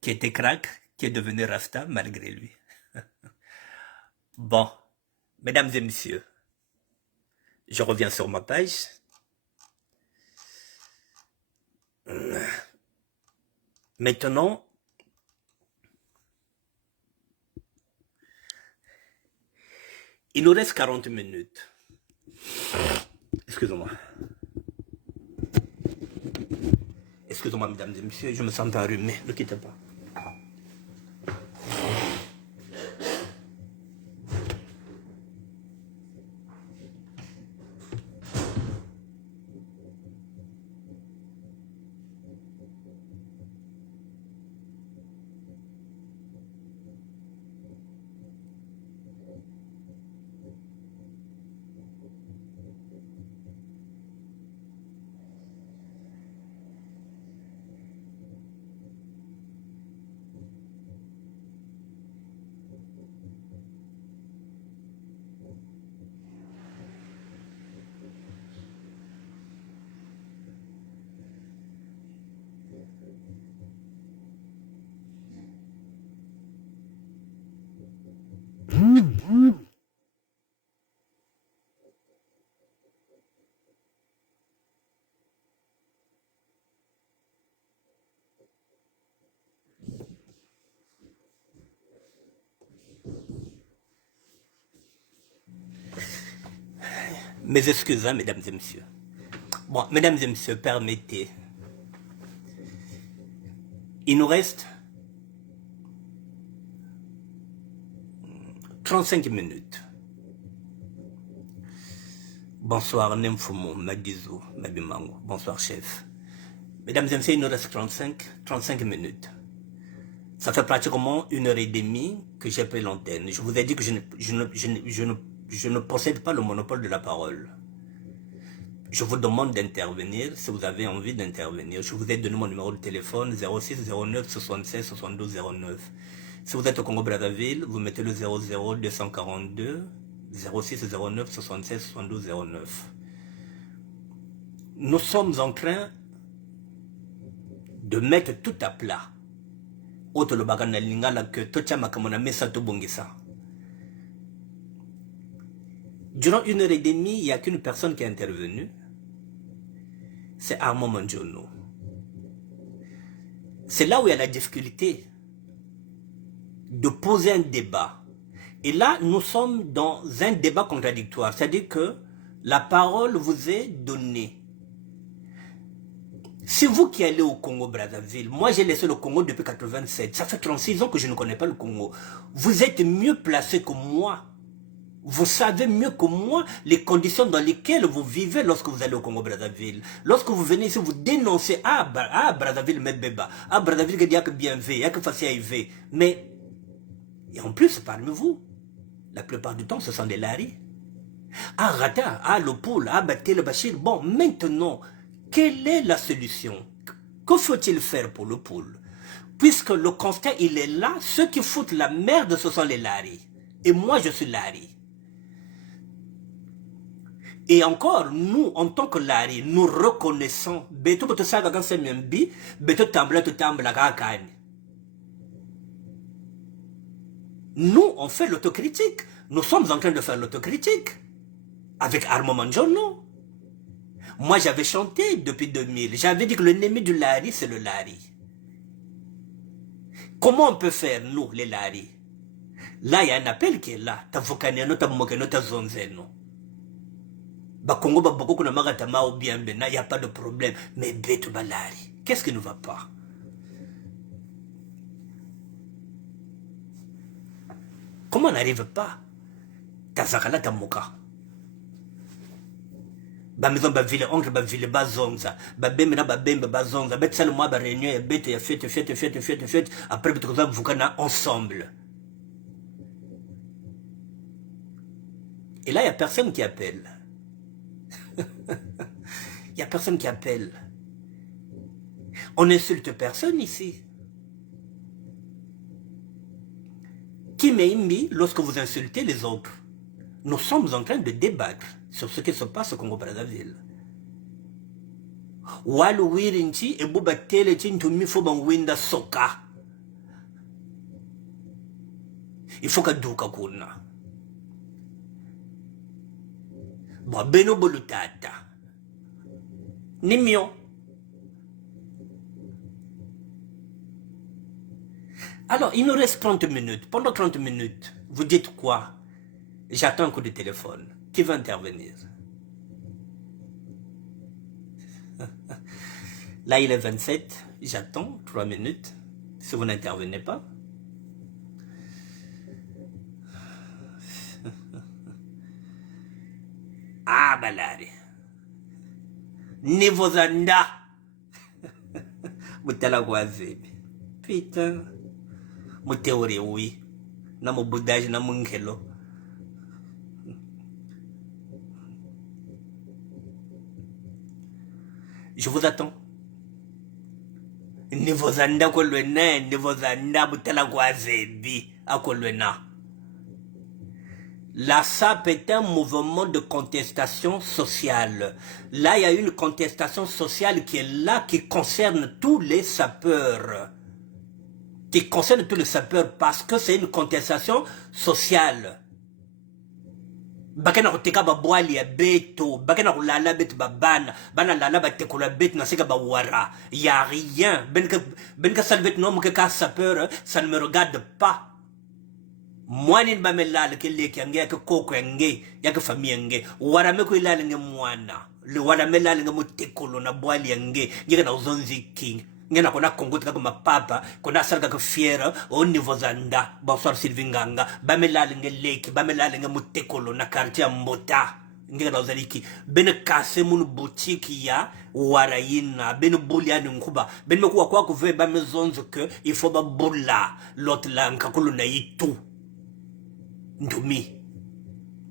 qui était crack, qui est devenu Rasta malgré lui. Bon, mesdames et messieurs, je reviens sur ma page. Maintenant, il nous reste 40 minutes. Excusez-moi. Excusez-moi, mesdames et messieurs, je me sens enrhumé. Ne quittez pas. Mes excuses, hein, mesdames et messieurs. Bon, mesdames et messieurs, permettez. Il nous reste 35 minutes. Bonsoir, Nemfumo, Madizou, Mabimango. Bonsoir, chef. Mesdames et messieurs, il nous reste 35 minutes. Ça fait pratiquement 1h30 que j'ai pris l'antenne. Je vous ai dit que je ne possède pas le monopole de la parole. Je vous demande d'intervenir si vous avez envie d'intervenir. Je vous ai donné mon numéro de téléphone 06 09 76 72 09. Si vous êtes au Congo-Brazzaville, vous mettez le 00 242 06 09 76 72 09. Nous sommes en train de mettre tout à plat Autre le bagana lingala que tocha makamona mesa to bongisa. Durant 1h30, il n'y a qu'une personne qui est intervenue. C'est Armand Mandjono. C'est là où il y a la difficulté de poser un débat. Et là, nous sommes dans un débat contradictoire. C'est-à-dire que la parole vous est donnée. C'est vous qui allez au Congo-Brazzaville. Moi, j'ai laissé le Congo depuis 87. Ça fait 36 ans que je ne connais pas le Congo. Vous êtes mieux placé que moi. Vous savez mieux que moi les conditions dans lesquelles vous vivez lorsque vous allez au Congo-Brazzaville. Lorsque vous venez ici, vous dénoncez « Ah, Brazzaville, mais béba. Ah, Brazzaville, il y a que bien fait, il y a que facile à y faire. » Mais, et en plus, parmi vous, la plupart du temps, ce sont des laris. Ah, Rata, ah, le poule, ah, Baté, le Bachir. Bon, maintenant, quelle est la solution? Que faut-il faire pour le poule? Puisque le constat, il est là, ceux qui foutent la merde, ce sont les laris. Et moi, je suis lari. Et encore, nous, en tant que lari, nous reconnaissons, nous, on fait l'autocritique. Nous sommes en train de faire l'autocritique. Avec Armand Mandjono. Moi, j'avais chanté depuis 2000. J'avais dit que l'ennemi du lari, c'est le lari. Comment on peut faire, nous, les lari? Là, il y a un appel qui est là. Tavokaneno, tamokeno, tazonzeno. Congo, beaucoup de magatama ou bien bena, il n'y a pas de problème. Mais bête balari, qu'est-ce qui ne va pas? Comment on n'arrive pas? Tazakala tamoka. Maison ville oncle ville bazonza babembe babembe bazonza bet sale moi ba réunion et bête ya fête après bet vous vukana ensemble. Et là il y a personne qui appelle. Il y a personne qui appelle. On n'insulte personne ici. Qui m'aime lorsque vous insultez les autres? Nous sommes en train de débattre sur ce qui se passe au Congo-Brazzaville. Walu wirinchi e buba tele chintumi fo bangwinda soka. Il faut que duka kuna. Beno bolutata. Nimio. Alors, il nous reste 30 minutes. Pendant 30 minutes, vous dites quoi? J'attends un coup de téléphone. Qui va intervenir? Là, il est 27. J'attends 3 minutes. Si vous n'intervenez pas. Ah, balade. Nivozanda. Mutala wazebi. Putain. Muteori oui. Na mubudage na mungelo. Je vous attends. Nivozanda kolwena, nivozanda mutala wazebi. Akolwena. La SAP est un mouvement de contestation sociale. Là, il y a une contestation sociale qui est là, qui concerne tous les sapeurs. Qui concerne tous les sapeurs parce que c'est une contestation sociale. Bakena kuteka babwali ya beto, bakena kulala beto babana, bana lala batekula beto na seka bawara. Il n'y a rien. Ben ka salvet non ka sapeur, ça ne me regarde pas. Moi ni bamelala ke leki ange ke koko ange ya ke famille ange warame ko ilala nge mwana le warame lala nge mutekolo na bwali ange ngeke na uzonzi king ngena kona Congo tika kuma papa kona sarga ke fiera au niveau zanda bonsoir Sylvie Nganga bamelala nge leki bamelala nge mutekolo na quartier Mbota ngeke na uzaliki bene kase munu boutique ya warayina bene bulia nkuba bene mekuwa kwa kuve bamezonzo ke il faut ba bulla l'autre langue kulu na yitu. Ndoumi.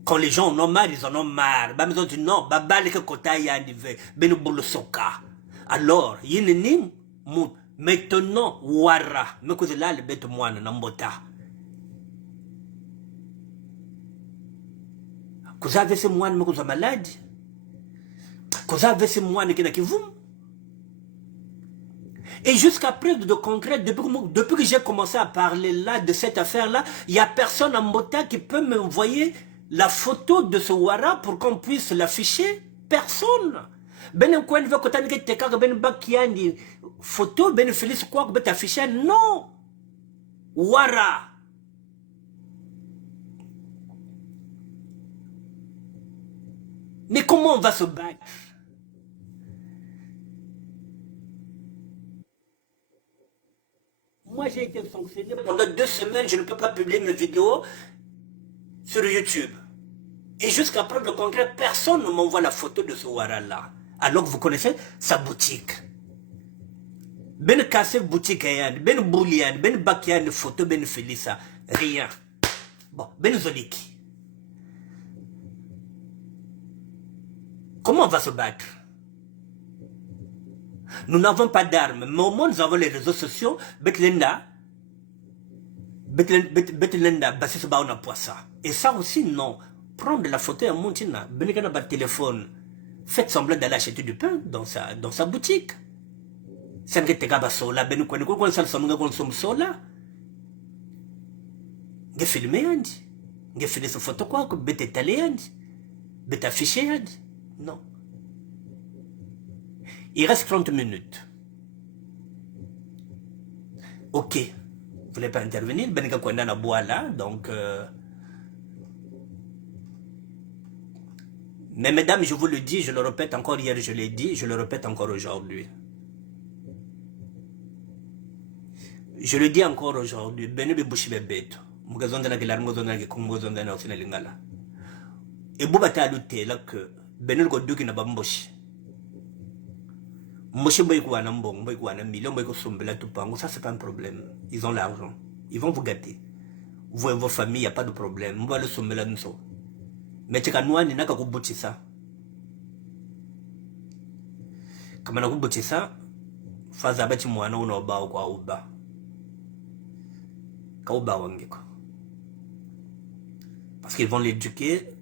Quand les gens en ont marre, ils en ont marre. Bah, mais on dit non, bah, bah, les kota y a arrivé. Ben, nous boule soka. Alors, yénénim, maintenant, wara. Mais que là, le bête moine, n'ambota. Que vous avez ces moines, mais que vous êtes malade. Que vous avez ces moines qui n'a qui vous. Et jusqu'à preuve de concret, depuis que j'ai commencé à parler là de cette affaire-là, il n'y a personne en Mbota qui peut m'envoyer la photo de ce Ouara pour qu'on puisse l'afficher. Personne. Ben quoi veut que tu aies ben bakiani photo, ben Félix quoi que tu afficher. Non. Ouara. Mais comment on va se battre? Moi, j'ai été sanctionné pendant 2 semaines, je ne peux pas publier mes vidéos sur YouTube. Et jusqu'à preuve de concret, personne ne m'envoie la photo de ce Ouara-là. Alors que vous connaissez sa boutique. Ben cassé boutique, ben boulian, ben bakian, photo, ben Félissa. Rien. Bon, ben Zoliki. Comment on va se battre? Nous n'avons pas d'armes, mais au moins nous avons les réseaux sociaux. Betlenda, Bassis Baona Poissa. Et ça aussi, non. Prendre la photo à Montina, Benigana par téléphone, faites semblant d'aller acheter du pain dans sa boutique. C'est un gars sola, ben quoi, nous ça le consomme sola. J'ai filmé, j'ai filmé cette photo quoi, que bête étalé, bête affiché, non. Il reste 30 minutes. Ok. Vous ne voulez pas intervenir? Ben quoi na bois là, donc. Mais mesdames, je vous le dis, je le répète encore hier, je l'ai dit, je le répète encore aujourd'hui. Je le dis encore aujourd'hui. Benube bushibe beto. Mugazonda na kilar mugazonda na kumugazonda na osina lingala. Et boubata alute là que benul ko duki na bamboshi. Mboshi boy ko anambong, boy ko anamilon, boy ko sombela tupango, ça c'est pas un problème. Ils ont l'argent. Ils vont vous gâter. Vous et vos familles, il n'y a pas de problème. Vous allez sombela nso. Mais tu as nouani naka kubuchi ça. Kama na kubuchi ça, faza bati mwana una obao kwa uba. Ka uba wangeko. Parce qu'ils vont l'éduquer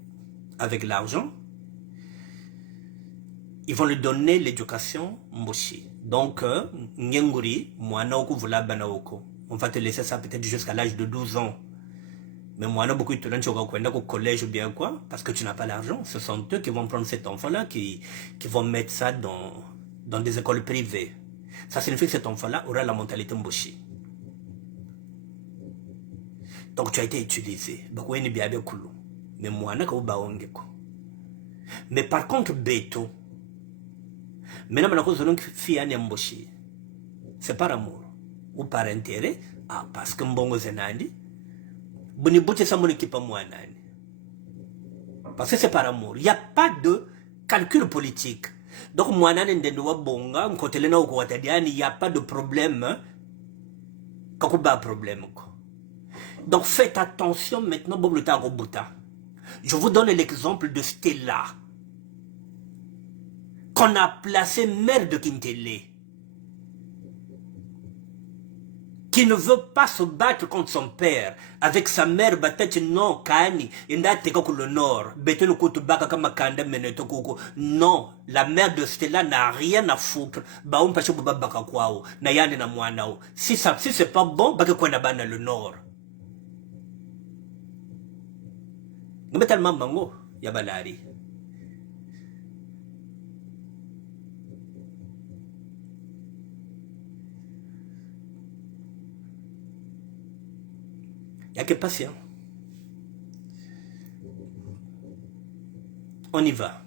avec l'argent. Ils vont lui donner l'éducation mboshi. Donc, Nyenguri, mwana oku vula banaoko. On va te laisser ça peut-être jusqu'à l'âge de 12 ans. Mais moi, on a beaucoup de talent, tu vas au collège ou bien quoi, parce que tu n'as pas l'argent. Ce sont eux qui vont prendre cet enfant-là, qui vont mettre ça dans des écoles privées. Ça signifie que cet enfant-là aura la mentalité mboshi. Donc tu as été utilisé. Mais moi, mais par contre, Beto, maintenant, c'est par amour ou par intérêt. Ah, parce que mbongo zenandi. Parce que c'est par amour. Il n'y a pas de calcul politique. Donc, moi, il n'y a pas de problème. Donc, faites attention maintenant. Je vous donne l'exemple de Stella, qu'on a placé mère de Kintele, qui ne veut pas se battre contre son père, avec sa mère, non, Kani, le nord, non, la mère de Stella n'a rien à foutre, si c'est pas bon, le nord. Nous tellement mango, yabalari. Il n'y a que patient. On y va.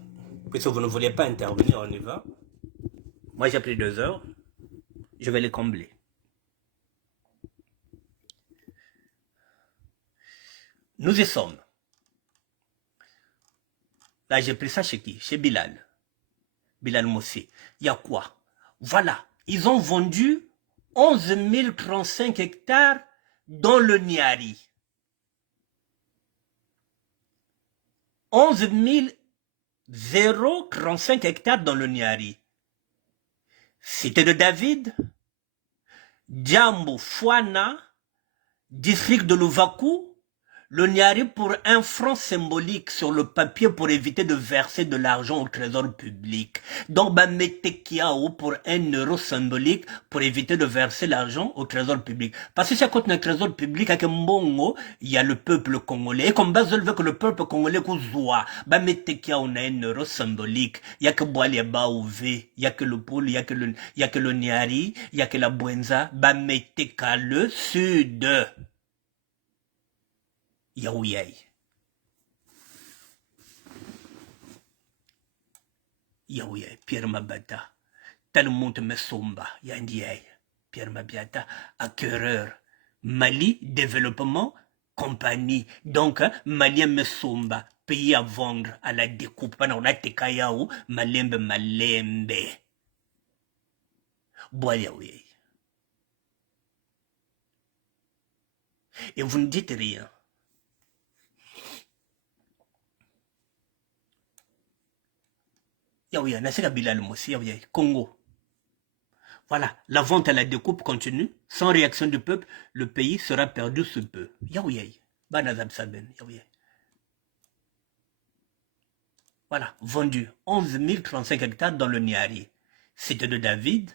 Puisque vous ne voulez pas intervenir, on y va. Moi, j'ai pris 2 heures. Je vais les combler. Nous y sommes. Là, j'ai pris ça chez qui? Chez Bilal. Bilal Mossi. Il y a quoi? Voilà. Ils ont vendu 11 035 hectares dans le Niari. 11 035 hectares dans le Niari. Cité de David, Djambo, Fouana, district de Louvakou, Le Niari pour un franc symbolique sur le papier pour éviter de verser de l'argent au trésor public. Donc, bah, mettez Kiao pour 1 euro symbolique pour éviter de verser l'argent au trésor public. Parce que si à côté d'un trésor public, avec un bongo, il y a le peuple congolais. Et comme Basel veut que le peuple congolais couzoua, bah, mettez Kiao on a 1 euro symbolique. Il y a que Boaliaba ou V, il y a que le poule, il y a que le Niari, il y a que la Buenza, bah, mettez qu'à le sud. Yaouyay. Yaouyay, Pierre Mabata. Tel monde me somba, Yandiay. Pierre Mabiata, acquéreur. Mali, développement, compagnie. Donc, Malien me somba, pays à vendre à la découpe. On a Tekayao, Malembe, Malembe. Bois Yaouyay. Et vous ne dites rien. Yaouya, Nasser Bilal Moussi, Yaouya, Congo. Voilà, la vente à la découpe continue. Sans réaction du peuple, le pays sera perdu sous peu. Yaouya, Banazab Saben, Yaouya. Voilà, vendu 11 035 hectares dans le Niari. Cité de David,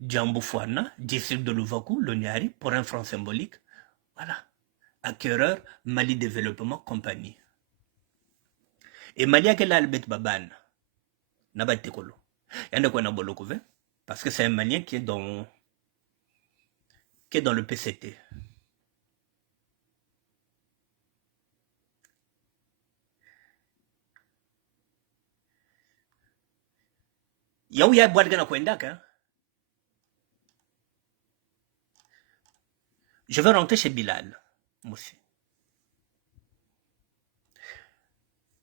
Djambo Fouana, district de Louvakou, le Niari, pour un franc symbolique. Voilà, acquéreur, Mali Développement Compagnie. Et Mali a quel albet Baban? Nabatekolo. Yande quoi Nabolokove? Parce que c'est un Malien qui est dans le PCT. Yaouya Boadgana Kwendak, hein? Je vais rentrer chez Bilal. Moussi.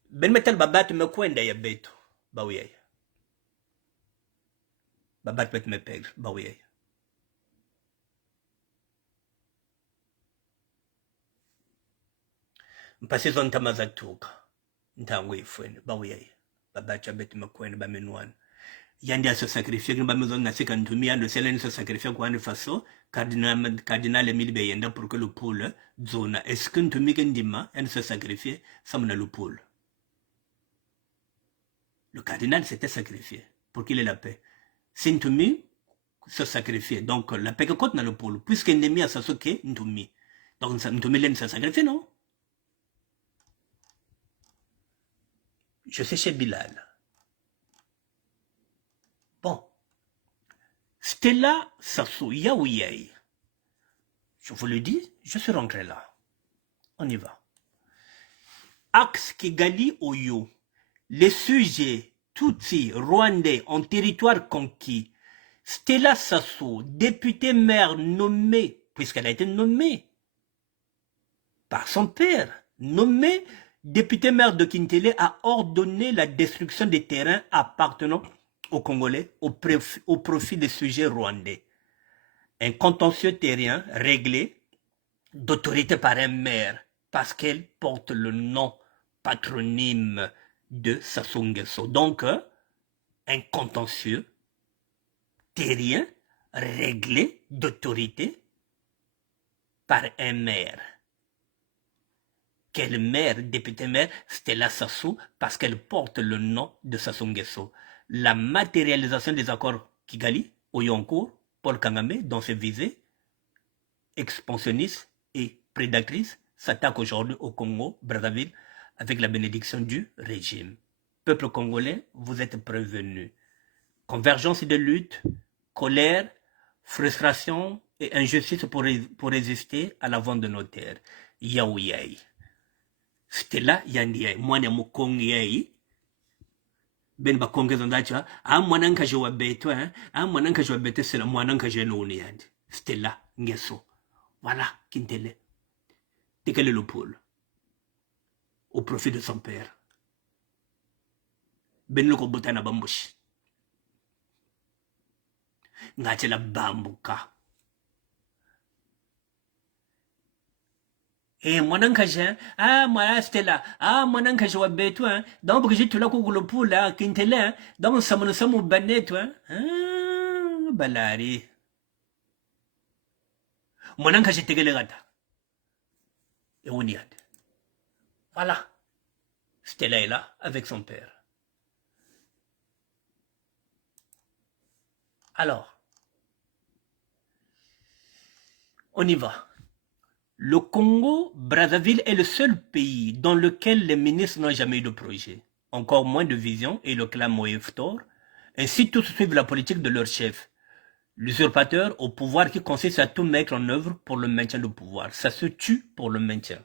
Ben metal babat me kwenda ya beto. Baouyay. Babat met me pègre. Baouyay. Mpase zon tamazatuka. Ntangwe fwen. Baouyay. Babat ya bet me kwenda ba menouane. Yandi a se sacrifier, que nous avons assez quand nous le ciel se sacrifier quoi de façon, cardinal Emile Beyenda pour que le pôle zone. Est-ce que nous m'y dima, elle se sacrifier, ça me le pôle. Le cardinal s'était sacrifié pour qu'il ait la paix. Sintumi se sacrifier. Donc la paix que compte dans le pôle, puisqu'il n'est mis à Sasuke, Ntumi. Donc Ntumi l'aime se sacrifier, non? Je sais chez Bilal. Bon. Stella Sassou Yaouyay. Je vous le dis, je suis rentré là. On y va. Axe Kigali Oyo. Les sujets Tutsi rwandais en territoire conquis. Stella Sassou, députée maire nommée, puisqu'elle a été nommée par son père, nommée députée maire de Kintele, a ordonné la destruction des terrains appartenant aux Congolais au profit des sujets rwandais. Un contentieux terrien réglé d'autorité par un maire parce qu'elle porte le nom patronyme de Sassou Nguesso. Donc, un contentieux terrien réglé d'autorité par un maire. Quel maire, député maire, Stella Sassou, parce qu'elle porte le nom de Sassou Nguesso. La matérialisation des accords Kigali, Oyoncourt, Paul Kagame, dans ses visées expansionnistes et prédatrices, s'attaque aujourd'hui au Congo, Brazzaville, avec la bénédiction du régime. Peuple congolais, vous êtes prévenus. Convergence de lutte, colère, frustration et injustice pour résister à la vente de nos terres. Yaouyay. Stella Yandiay, mwana mukongiyay. Ben bakongeza ndacha, mwananka je wa beto, mwananka je wa beto, c'est la mwananka je no yandi. Stella Nguesso. Voilà, Kintele. Tekele le pôle. Au profit de son père. Ben loko botana bambushi. Ngache la bambuka. Eh, mwananka je, mwana Stella, mwananka je wa betu, donc que j'ai tout là pour le poule, Kintele, donc ça me semble banet, balari. Mwananka je tegele gata. Et on y a. Voilà. Stella est là avec son père. Alors, on y va. Le Congo-Brazzaville est le seul pays dans lequel les ministres n'ont jamais eu de projet, encore moins de vision, et le clament Eftor. Ainsi, tous suivent la politique de leur chef, l'usurpateur au pouvoir qui consiste à tout mettre en œuvre pour le maintien du pouvoir. Ça se tue pour le maintien.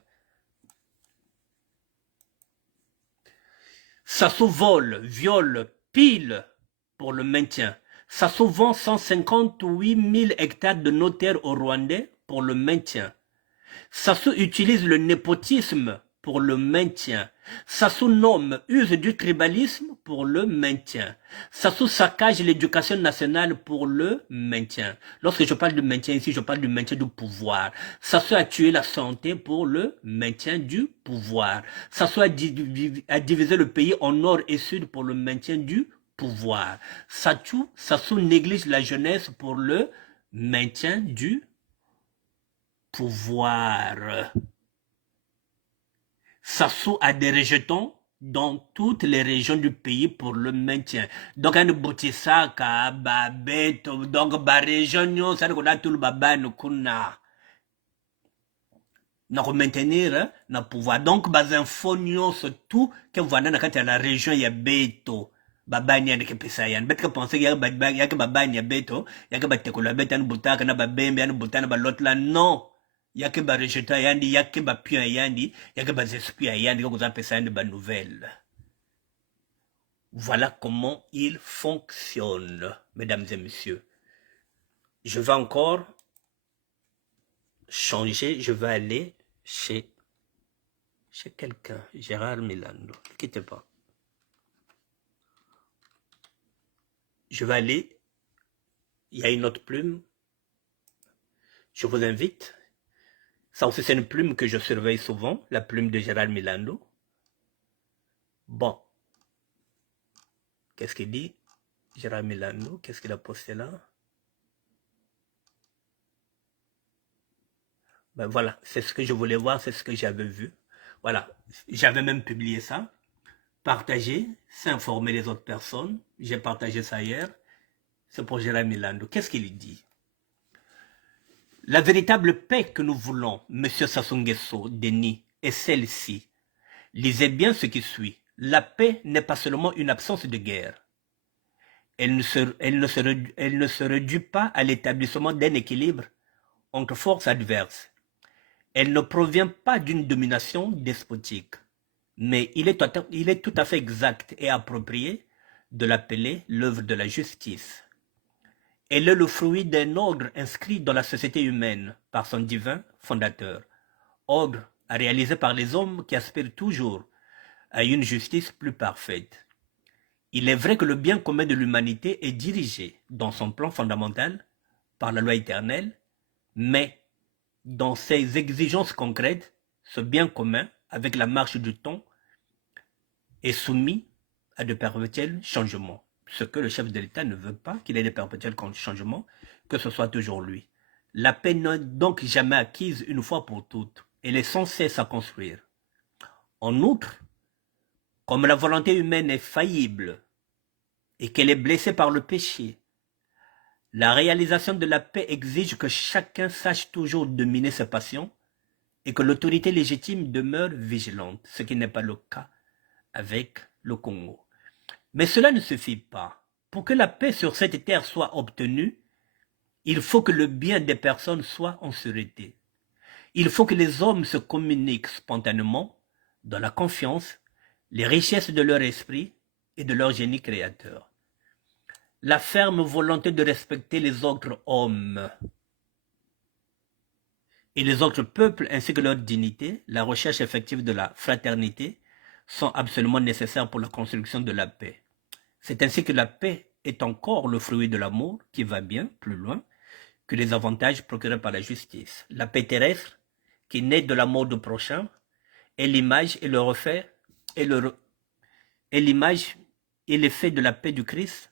Ça se vole, viole, pile pour le maintien. Ça se vend 158 000 hectares de nos terres aux Rwandais pour le maintien. Sassou utilise le népotisme pour le maintien. Sassou nomme, use du tribalisme pour le maintien. Sassou saccage l'éducation nationale pour le maintien. Lorsque je parle de maintien ici, je parle du maintien du pouvoir. Sassou a tué la santé pour le maintien du pouvoir. Sassou a divisé le pays en nord et sud pour le maintien du pouvoir. Sassou néglige la jeunesse pour le maintien du pouvoir. Sassou a des rejetons dans toutes les régions du pays pour le maintien. Donc, un boutissaka, babeto, donc, ba région, ça qu'on a tout le baba, nous kuna. Nous maintenir, na pouvoir. Donc, bas infonio, tout, que vous voyez dans la région, il y a beto. Baba ni ande kepesa yan bet ka penser ya que baba ni beto ya que batekola betan butaka na babembe ya butana ba lot la non ya que ba rejeta yandi ya que ba pia yandi ya que ba esprit yandi ko za pesa yandi ba nouvelle. Voilà comment il fonctionne, mesdames et messieurs. Je vais encore changer, je vais aller chez quelqu'un, Gérard Milando. Ne quittez pas. Je vais aller, il y a une autre plume, je vous invite, ça aussi c'est une plume que je surveille souvent, la plume de Gérard Milando. Bon, qu'est-ce qu'il dit, Gérard Milando, qu'est-ce qu'il a posté là? Ben voilà, c'est ce que je voulais voir, c'est ce que j'avais vu. Voilà, j'avais même publié ça. Partager, s'informer les autres personnes. J'ai partagé ça hier. C'est pour Gérard Milando. Qu'est-ce qu'il dit? La véritable paix que nous voulons, M. Sassou Nguesso, Denis, est celle-ci. Lisez bien ce qui suit. La paix n'est pas seulement une absence de guerre. Elle ne se réduit pas à l'établissement d'un équilibre entre forces adverses. Elle ne provient pas d'une domination despotique. Mais il est tout à fait exact et approprié de l'appeler l'œuvre de la justice. Elle est le fruit d'un ordre inscrit dans la société humaine par son divin fondateur. Ordre réalisé par les hommes qui aspirent toujours à une justice plus parfaite. Il est vrai que le bien commun de l'humanité est dirigé dans son plan fondamental par la loi éternelle, mais dans ses exigences concrètes, ce bien commun, avec la marche du temps, est soumis à de perpétuels changements. Ce que le chef de l'État ne veut pas, qu'il ait de perpétuels changements, que ce soit toujours lui. La paix n'est donc jamais acquise une fois pour toutes. Elle est sans cesse à construire. En outre, comme la volonté humaine est faillible et qu'elle est blessée par le péché, la réalisation de la paix exige que chacun sache toujours dominer ses passions et que l'autorité légitime demeure vigilante, ce qui n'est pas le cas avec le Congo. Mais cela ne suffit pas. Pour que la paix sur cette terre soit obtenue, il faut que le bien des personnes soit en sûreté. Il faut que les hommes se communiquent spontanément, dans la confiance, les richesses de leur esprit et de leur génie créateur. La ferme volonté de respecter les autres hommes et les autres peuples ainsi que leur dignité, la recherche effective de la fraternité sont absolument nécessaires pour la construction de la paix. C'est ainsi que la paix est encore le fruit de l'amour qui va bien plus loin que les avantages procurés par la justice. La paix terrestre, qui naît de l'amour du prochain, est l'image et le reflet et l'image et l'effet de la paix du Christ,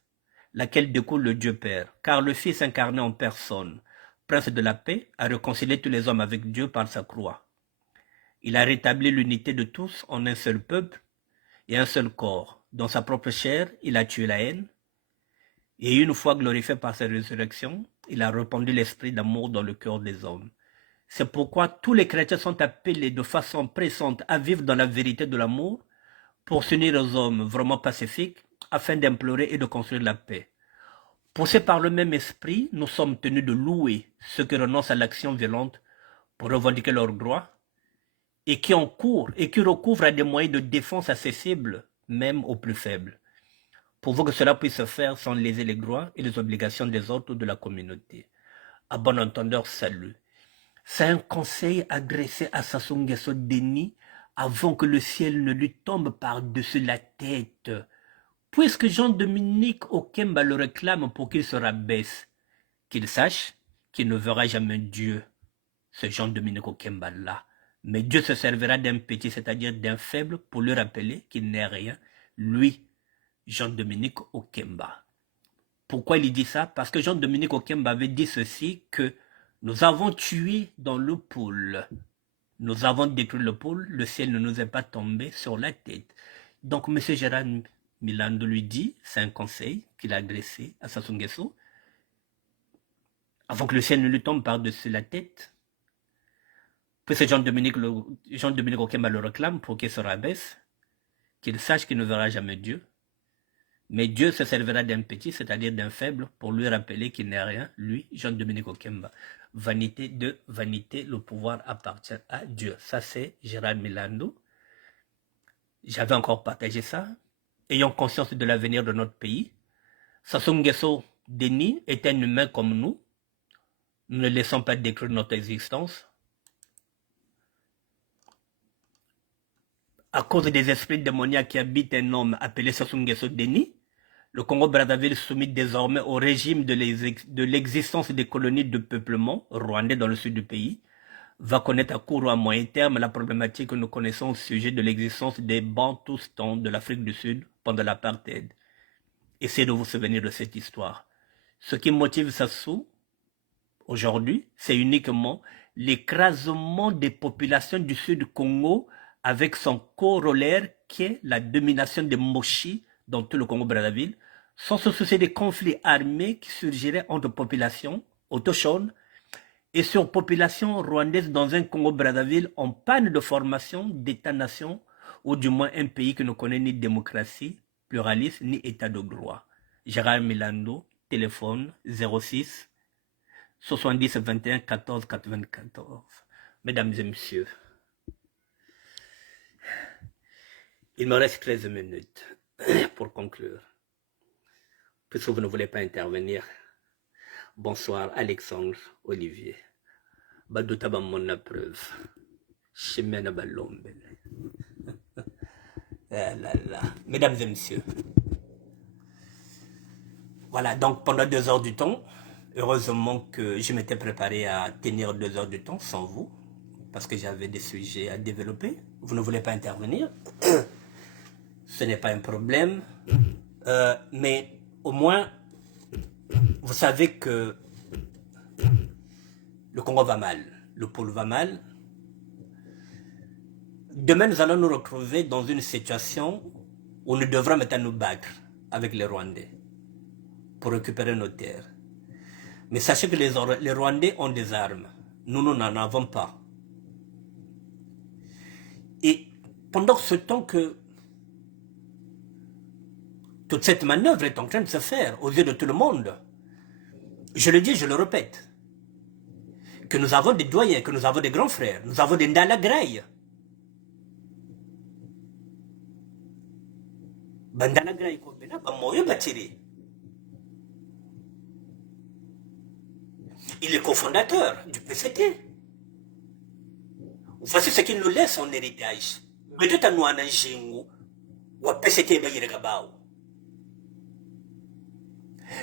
laquelle découle le Dieu Père, car le Fils incarné en personne, Prince de la paix, a réconcilié tous les hommes avec Dieu par sa croix. Il a rétabli l'unité de tous en un seul peuple et un seul corps. Dans sa propre chair, il a tué la haine. Et une fois glorifié par sa résurrection, il a répandu l'esprit d'amour dans le cœur des hommes. C'est pourquoi tous les chrétiens sont appelés de façon pressante à vivre dans la vérité de l'amour pour s'unir aux hommes vraiment pacifiques afin d'implorer et de construire la paix. Poussés par le même esprit, nous sommes tenus de louer ceux qui renoncent à l'action violente pour revendiquer leurs droits et qui recouvrent à des moyens de défense accessibles, même aux plus faibles, pourvu que cela puisse se faire sans léser les droits et les obligations des autres de la communauté. À bon entendeur, salut. C'est un conseil adressé à Sassou Nguesso Déni avant que le ciel ne lui tombe par-dessus la tête. Puisque Jean-Dominique Okemba le réclame pour qu'il se rabaisse, qu'il sache qu'il ne verra jamais Dieu, ce Jean-Dominique Okemba-là. Mais Dieu se servira d'un petit, c'est-à-dire d'un faible, pour lui rappeler qu'il n'est rien, lui, Jean-Dominique Okemba. Pourquoi il dit ça? Parce que Jean-Dominique Okemba avait dit ceci, que nous avons tué dans le pôle. Nous avons détruit le pôle, le ciel ne nous est pas tombé sur la tête. Donc, M. Gérard Milando lui dit, c'est un conseil qu'il a adressé à Sassou Nguesso, avant que le ciel ne lui tombe par-dessus la tête, puisque Jean-Dominique Okemba le réclame pour qu'il se rabaisse, qu'il sache qu'il ne verra jamais Dieu. Mais Dieu se servira d'un petit, c'est-à-dire d'un faible, pour lui rappeler qu'il n'est rien, lui, Jean-Dominique Okemba. Vanité de vanité, le pouvoir appartient à Dieu. Ça, c'est Gérard Milando. J'avais encore partagé ça. Ayons conscience de l'avenir de notre pays. Sassou Nguesso Déni est un humain comme nous. Nous ne laissons pas détruire notre existence. À cause des esprits démoniaques qui habitent un homme appelé Sassou Nguesso Déni, le Congo-Brazzaville soumis désormais au régime de l'existence des colonies de peuplement rwandais dans le sud du pays, va connaître à court ou à moyen terme la problématique que nous connaissons au sujet de l'existence des Bantoustans de l'Afrique du Sud pendant l'apartheid. Essayez de vous souvenir de cette histoire. Ce qui motive Sassou aujourd'hui, c'est uniquement l'écrasement des populations du sud du Congo avec son corollaire qui est la domination des Moshi dans tout le Congo-Brazzaville, sans se soucier des conflits armés qui surgiraient entre populations autochtones et sur population rwandaise dans un Congo-Brazzaville en panne de formation d'État-nation, ou du moins un pays qui ne connaît ni démocratie, pluralisme, ni État de droit. Gérard Milando, téléphone 06 70 21 14 94. Mesdames et messieurs, il me reste 13 minutes pour conclure. Puisque vous ne voulez pas intervenir, bonsoir Alexandre Olivier. Badouta mon preuve. Chimène Balombele. Mesdames et messieurs. Voilà, donc pendant 2 heures du temps, heureusement que je m'étais préparé à tenir 2 heures du temps sans vous, parce que j'avais des sujets à développer. Vous ne voulez pas intervenir. Ce n'est pas un problème. Mais au moins, vous savez que le Congo va mal, le pôle va mal. Demain, nous allons nous retrouver dans une situation où nous devrons maintenant nous battre avec les Rwandais pour récupérer nos terres. Mais sachez que les Rwandais ont des armes. Nous n'en avons pas. Et pendant ce temps que toute cette manœuvre est en train de se faire aux yeux de tout le monde, je le dis, je le répète, que nous avons des doyens, que nous avons des grands frères, nous avons des Ndalagraï. Bandalagraï Kobena, Bamoyo Batiri. Il est cofondateur du PCT. Voici ce qu'il nous laisse en héritage. Peut-être à nous en Jingu, ou à PCT Bayiragabao.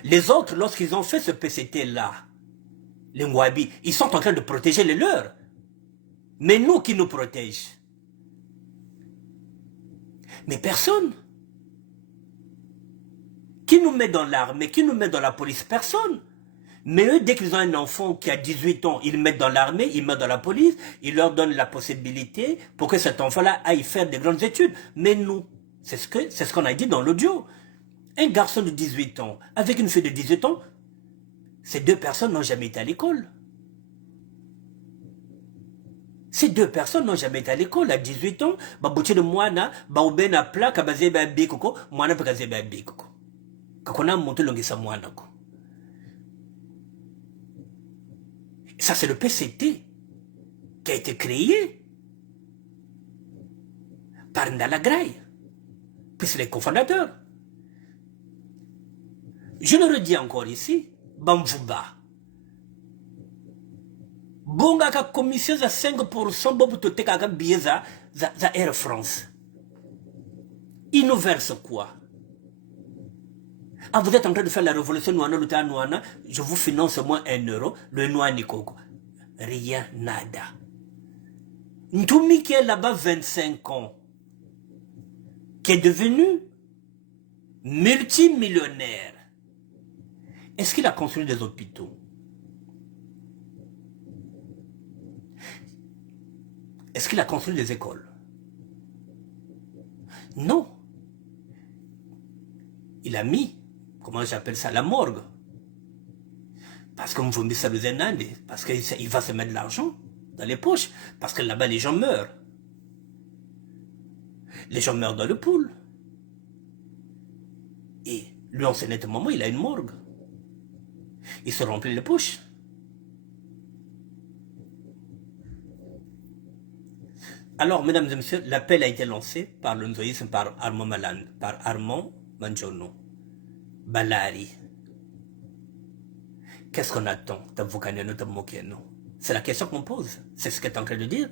Les autres, lorsqu'ils ont fait ce PCT-là, les Mwabi, ils sont en train de protéger les leurs. Mais nous qui nous protège? Mais personne. Qui nous met dans l'armée, qui nous met dans la police? Personne. Mais eux, dès qu'ils ont un enfant qui a 18 ans, ils le mettent dans l'armée, ils le mettent dans la police, ils leur donnent la possibilité pour que cet enfant-là aille faire des grandes études. Mais nous, c'est ce qu'on a dit dans l'audio. Un garçon de 18 ans avec une fille de 18 ans, ces deux personnes n'ont jamais été à l'école. Ces deux personnes n'ont jamais été à l'école. À 18 ans, babuti de mwana, baubena pla, kabazebe abikoko, mwana pe kazebe abikoko. Kakona monte longisa mwana ko. Ça, c'est le PCT qui a été créé par Ndala Graye, puis c'est les cofondateurs. Je le redis encore ici, Bamvuba. Bonga ka commission za 5% bobu tote ka billet za Air France. Il nous verse quoi? Ah, vous êtes en train de faire la révolution Nouana, je vous finance au moins 1 euro, le Nouani Koko. Rien, nada. Ntoumi qui est là-bas 25 ans, qui est devenu multimillionnaire. Est-ce qu'il a construit des hôpitaux? Est-ce qu'il a construit des écoles? Non. Il a mis, comment j'appelle ça, la morgue. Parce qu'on vous met ça le zénande, parce qu'il va se mettre de l'argent dans les poches, parce que là-bas les gens meurent. Les gens meurent dans le pool. Et lui, en ce net moment, il a une morgue. Il se remplit les poches. Alors, mesdames et messieurs, l'appel a été lancé par le nzoïsme, par Armand Manjono, Balari. Qu'est-ce qu'on attend? C'est la question qu'on pose. C'est ce qu'est en train de dire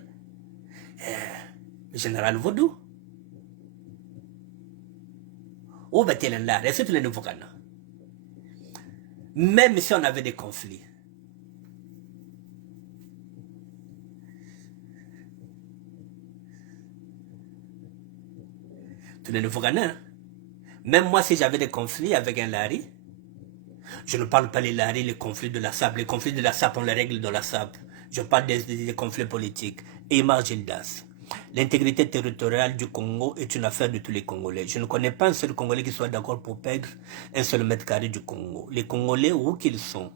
le général Vaudou. Oh, bah, t'es là, est-ce que tu l'es nouveau? Même si on avait des conflits, tu l'es nouveau Ghana. Même moi, si j'avais des conflits avec un Lari, je ne parle pas les Lari, les conflits de la SAP. Les conflits de la SAP, on les règle dans la SAP. Je parle des conflits politiques. Et Gildas. L'intégrité territoriale du Congo est une affaire de tous les Congolais. Je ne connais pas un seul Congolais qui soit d'accord pour perdre un seul mètre carré du Congo. Les Congolais, où qu'ils sont,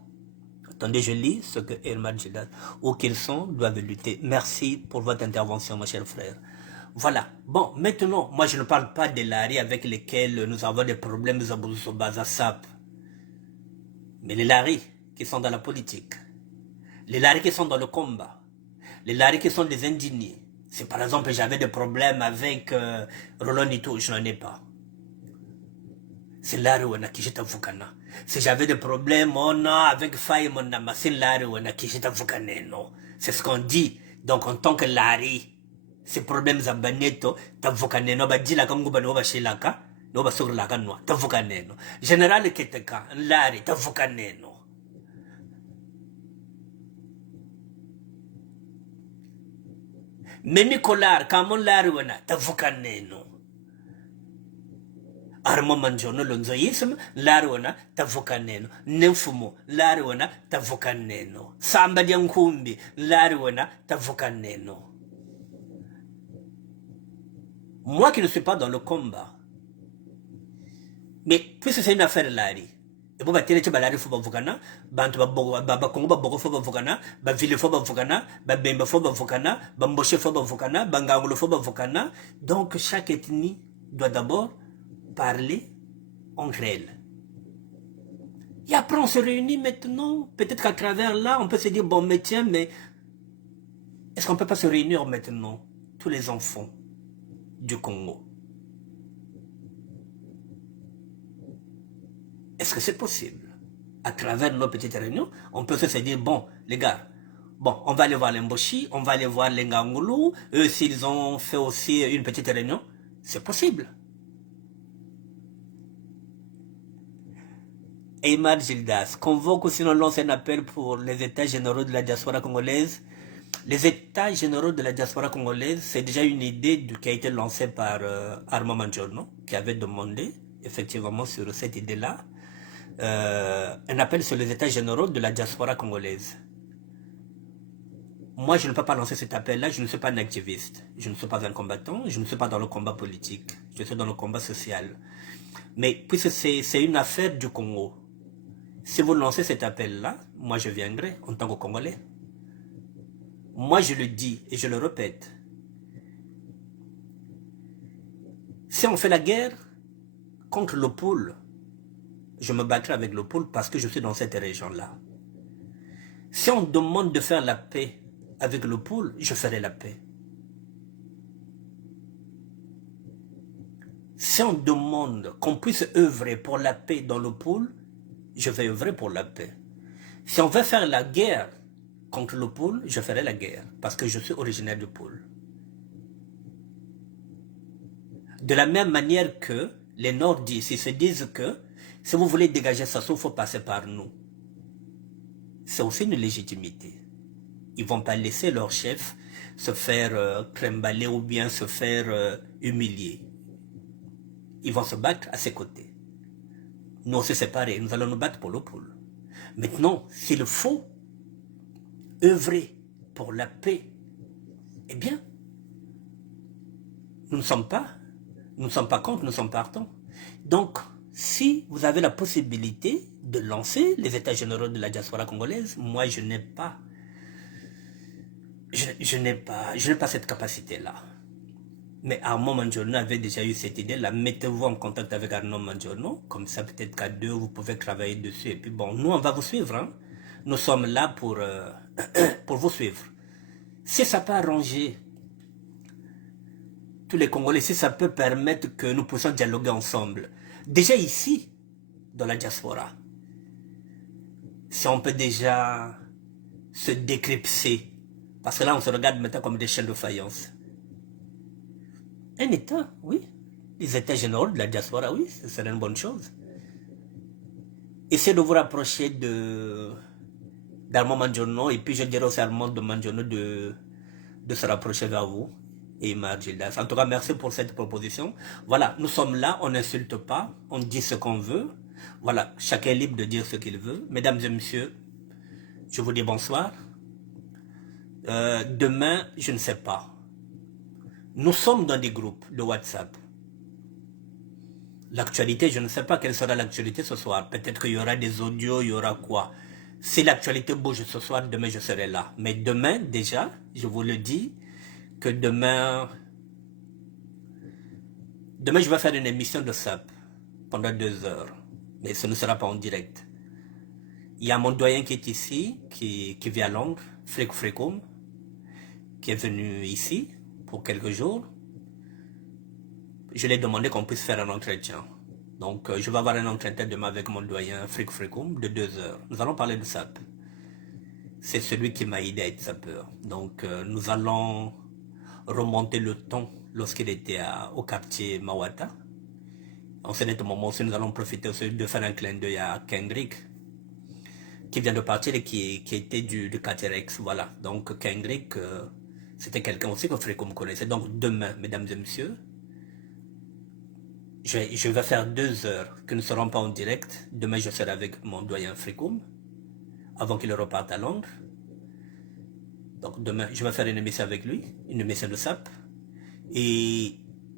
attendez, je lis ce que Elmar Gildas, où qu'ils sont, doivent lutter. Merci pour votre intervention, mon cher frère. Voilà. Bon, maintenant, moi je ne parle pas des Lari avec lesquels nous avons des problèmes à SAP. Mais les Lari qui sont dans la politique, les Lari qui sont dans le combat, les Lari qui sont des indignés. Si par exemple j'avais des problèmes avec Roland Nito, je n'en ai pas. C'est Lari Wana qui jeta Fukana. Si j'avais des problèmes avec Faye Monama, c'est Lari Wana qui jeta Fukana. Non. C'est ce qu'on dit. Donc en tant que Lari, ces problèmes Zabaneto, Tavukane, no Badila Kanguba no Bashilaka, no Basurlaka no, Tavukane no. Général Keteka, Lari, Tavukane no. Memi Kolar, Kamon Lariwana, Tavukane no. Armand Manjono, l'onzoïsme, Lariwana, Tavukane no. Nemfumo, Lariwana, Tavukane no. Samba Diankumbi, Lariwana, Tavukane no. Moi qui ne suis pas dans le combat, mais puisque c'est une affaire Lari, et pour battre les Lari, il faut Bavukana, Congo Babogo faut Bavukana, Baville faut Bavukana, Babemba faut Bavukana, Bamboche faut Bavukana, Bangangulo faut Bavukana. Donc chaque ethnie doit d'abord parler entre elles. Et après on se réunit maintenant, peut-être qu'à travers là, on peut se dire, bon mais tiens, mais est-ce qu'on ne peut pas se réunir maintenant, tous les enfants du Congo? Est-ce que c'est possible? À travers nos petites réunions, on peut se dire, bon, les gars, bon, on va aller voir les Mboshi, on va aller voir les Ngangulu, eux, s'ils ont fait aussi une petite réunion, c'est possible. Eymar Gildas convoque ou sinon lance un appel pour les états généraux de la diaspora congolaise. Les états généraux de la diaspora congolaise, c'est déjà une idée qui a été lancée par Armand Manjono, qui avait demandé effectivement sur cette idée-là un appel sur les états généraux de la diaspora congolaise. Moi, je ne peux pas lancer cet appel-là, je ne suis pas un activiste, je ne suis pas un combattant, je ne suis pas dans le combat politique, je suis dans le combat social. Mais puisque c'est une affaire du Congo, si vous lancez cet appel-là, moi je viendrai en tant que Congolais. Moi je le dis et je le répète. Si on fait la guerre contre le pôle, je me battrai avec le pôle parce que je suis dans cette région-là. Si on demande de faire la paix avec le pôle, je ferai la paix. Si on demande qu'on puisse œuvrer pour la paix dans le pôle, je vais œuvrer pour la paix. Si on veut faire la guerre contre le pôle, je ferai la guerre parce que je suis originaire du pôle. De la même manière que les nordistes, ils se disent que si vous voulez dégager Sassou, il faut passer par nous. C'est aussi une légitimité. Ils ne vont pas laisser leur chef se faire trimballer ou bien se faire humilier. Ils vont se battre à ses côtés. Nous, on s'est séparés, nous allons nous battre pour le pôle. Maintenant, s'il faut œuvrer pour la paix, eh bien, nous ne sommes pas contre, nous sommes partants. Donc, si vous avez la possibilité de lancer les états généraux de la diaspora congolaise, moi, je n'ai pas cette capacité-là. Mais Armand Mandjono avait déjà eu cette idée-là. Mettez-vous en contact avec Armand Mandjono. Comme ça, peut-être qu'à deux, vous pouvez travailler dessus. Et puis bon, nous, on va vous suivre. Hein. Nous sommes là pour vous suivre. Si ça peut arranger tous les Congolais, si ça peut permettre que nous puissions dialoguer ensemble. Déjà ici, dans la diaspora, si on peut déjà se décrypter. Parce que là, on se regarde maintenant comme des chaînes de faïence. Un État, oui. Les États généraux de la diaspora, oui, ce serait une bonne chose. Essayez de vous rapprocher d'Armand Mandjono, et puis je dirais aussi à Armand de Mandjono de se rapprocher vers vous. Et Margildas. En tout cas, merci pour cette proposition. Voilà, nous sommes là, on n'insulte pas, on dit ce qu'on veut. Voilà, chacun est libre de dire ce qu'il veut. Mesdames et messieurs, je vous dis bonsoir. Demain, je ne sais pas. Nous sommes dans des groupes de WhatsApp. L'actualité, je ne sais pas quelle sera l'actualité ce soir. Peut-être qu'il y aura des audios, il y aura quoi. Si l'actualité bouge ce soir, demain je serai là. Mais demain, déjà, je vous le dis, que demain je vais faire une émission de SAP pendant 2 heures. Mais ce ne sera pas en direct. Il y a mon doyen qui est ici, qui vit à Londres, Frekoum, qui est venu ici pour quelques jours. Je lui ai demandé qu'on puisse faire un entretien. Donc, je vais avoir un entretien demain avec mon doyen Frekoum de 2 heures. Nous allons parler de SAP. C'est celui qui m'a aidé à être sapeur. Donc, nous allons remonter le temps lorsqu'il était au quartier Mawata. En ce moment aussi, nous allons profiter aussi de faire un clin d'œil à Kendrick, qui vient de partir et qui était du quartier Rex. Voilà. Donc, Kendrick, c'était quelqu'un aussi que Frekoum connaissait. Donc, demain, mesdames et messieurs, je vais faire 2 heures que nous ne serons pas en direct. Demain, je serai avec mon doyen Frekoum, avant qu'il reparte à Londres. Donc demain, je vais faire une émission avec lui, une émission de SAP. Et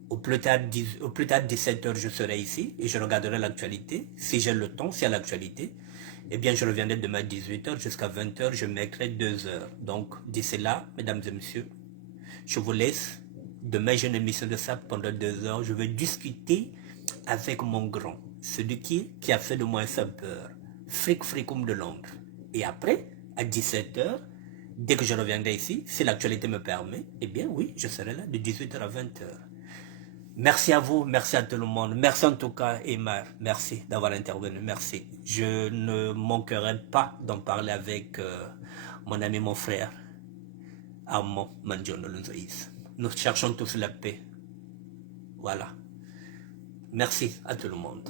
au plus tard 17h, je serai ici et je regarderai l'actualité. Si j'ai le temps, s'il y a l'actualité, eh bien je reviendrai demain à 18h jusqu'à 20h, je mettrai 2 heures. Donc d'ici là, mesdames et messieurs, je vous laisse. Demain, j'ai une émission de SAP pendant 2 heures. Je vais discuter avec mon grand, celui qui a fait de moi un sapeur, Frekoum de Londres. Et après, à 17h, dès que je reviendrai ici, si l'actualité me permet, eh bien oui, je serai là de 18h à 20h. Merci à vous, merci à tout le monde. Merci en tout cas, Emar. Merci d'avoir intervenu, merci. Je ne manquerai pas d'en parler avec mon ami, mon frère, Armand Mandjono Lunzoïs. Nous cherchons tous la paix. Voilà. Merci à tout le monde.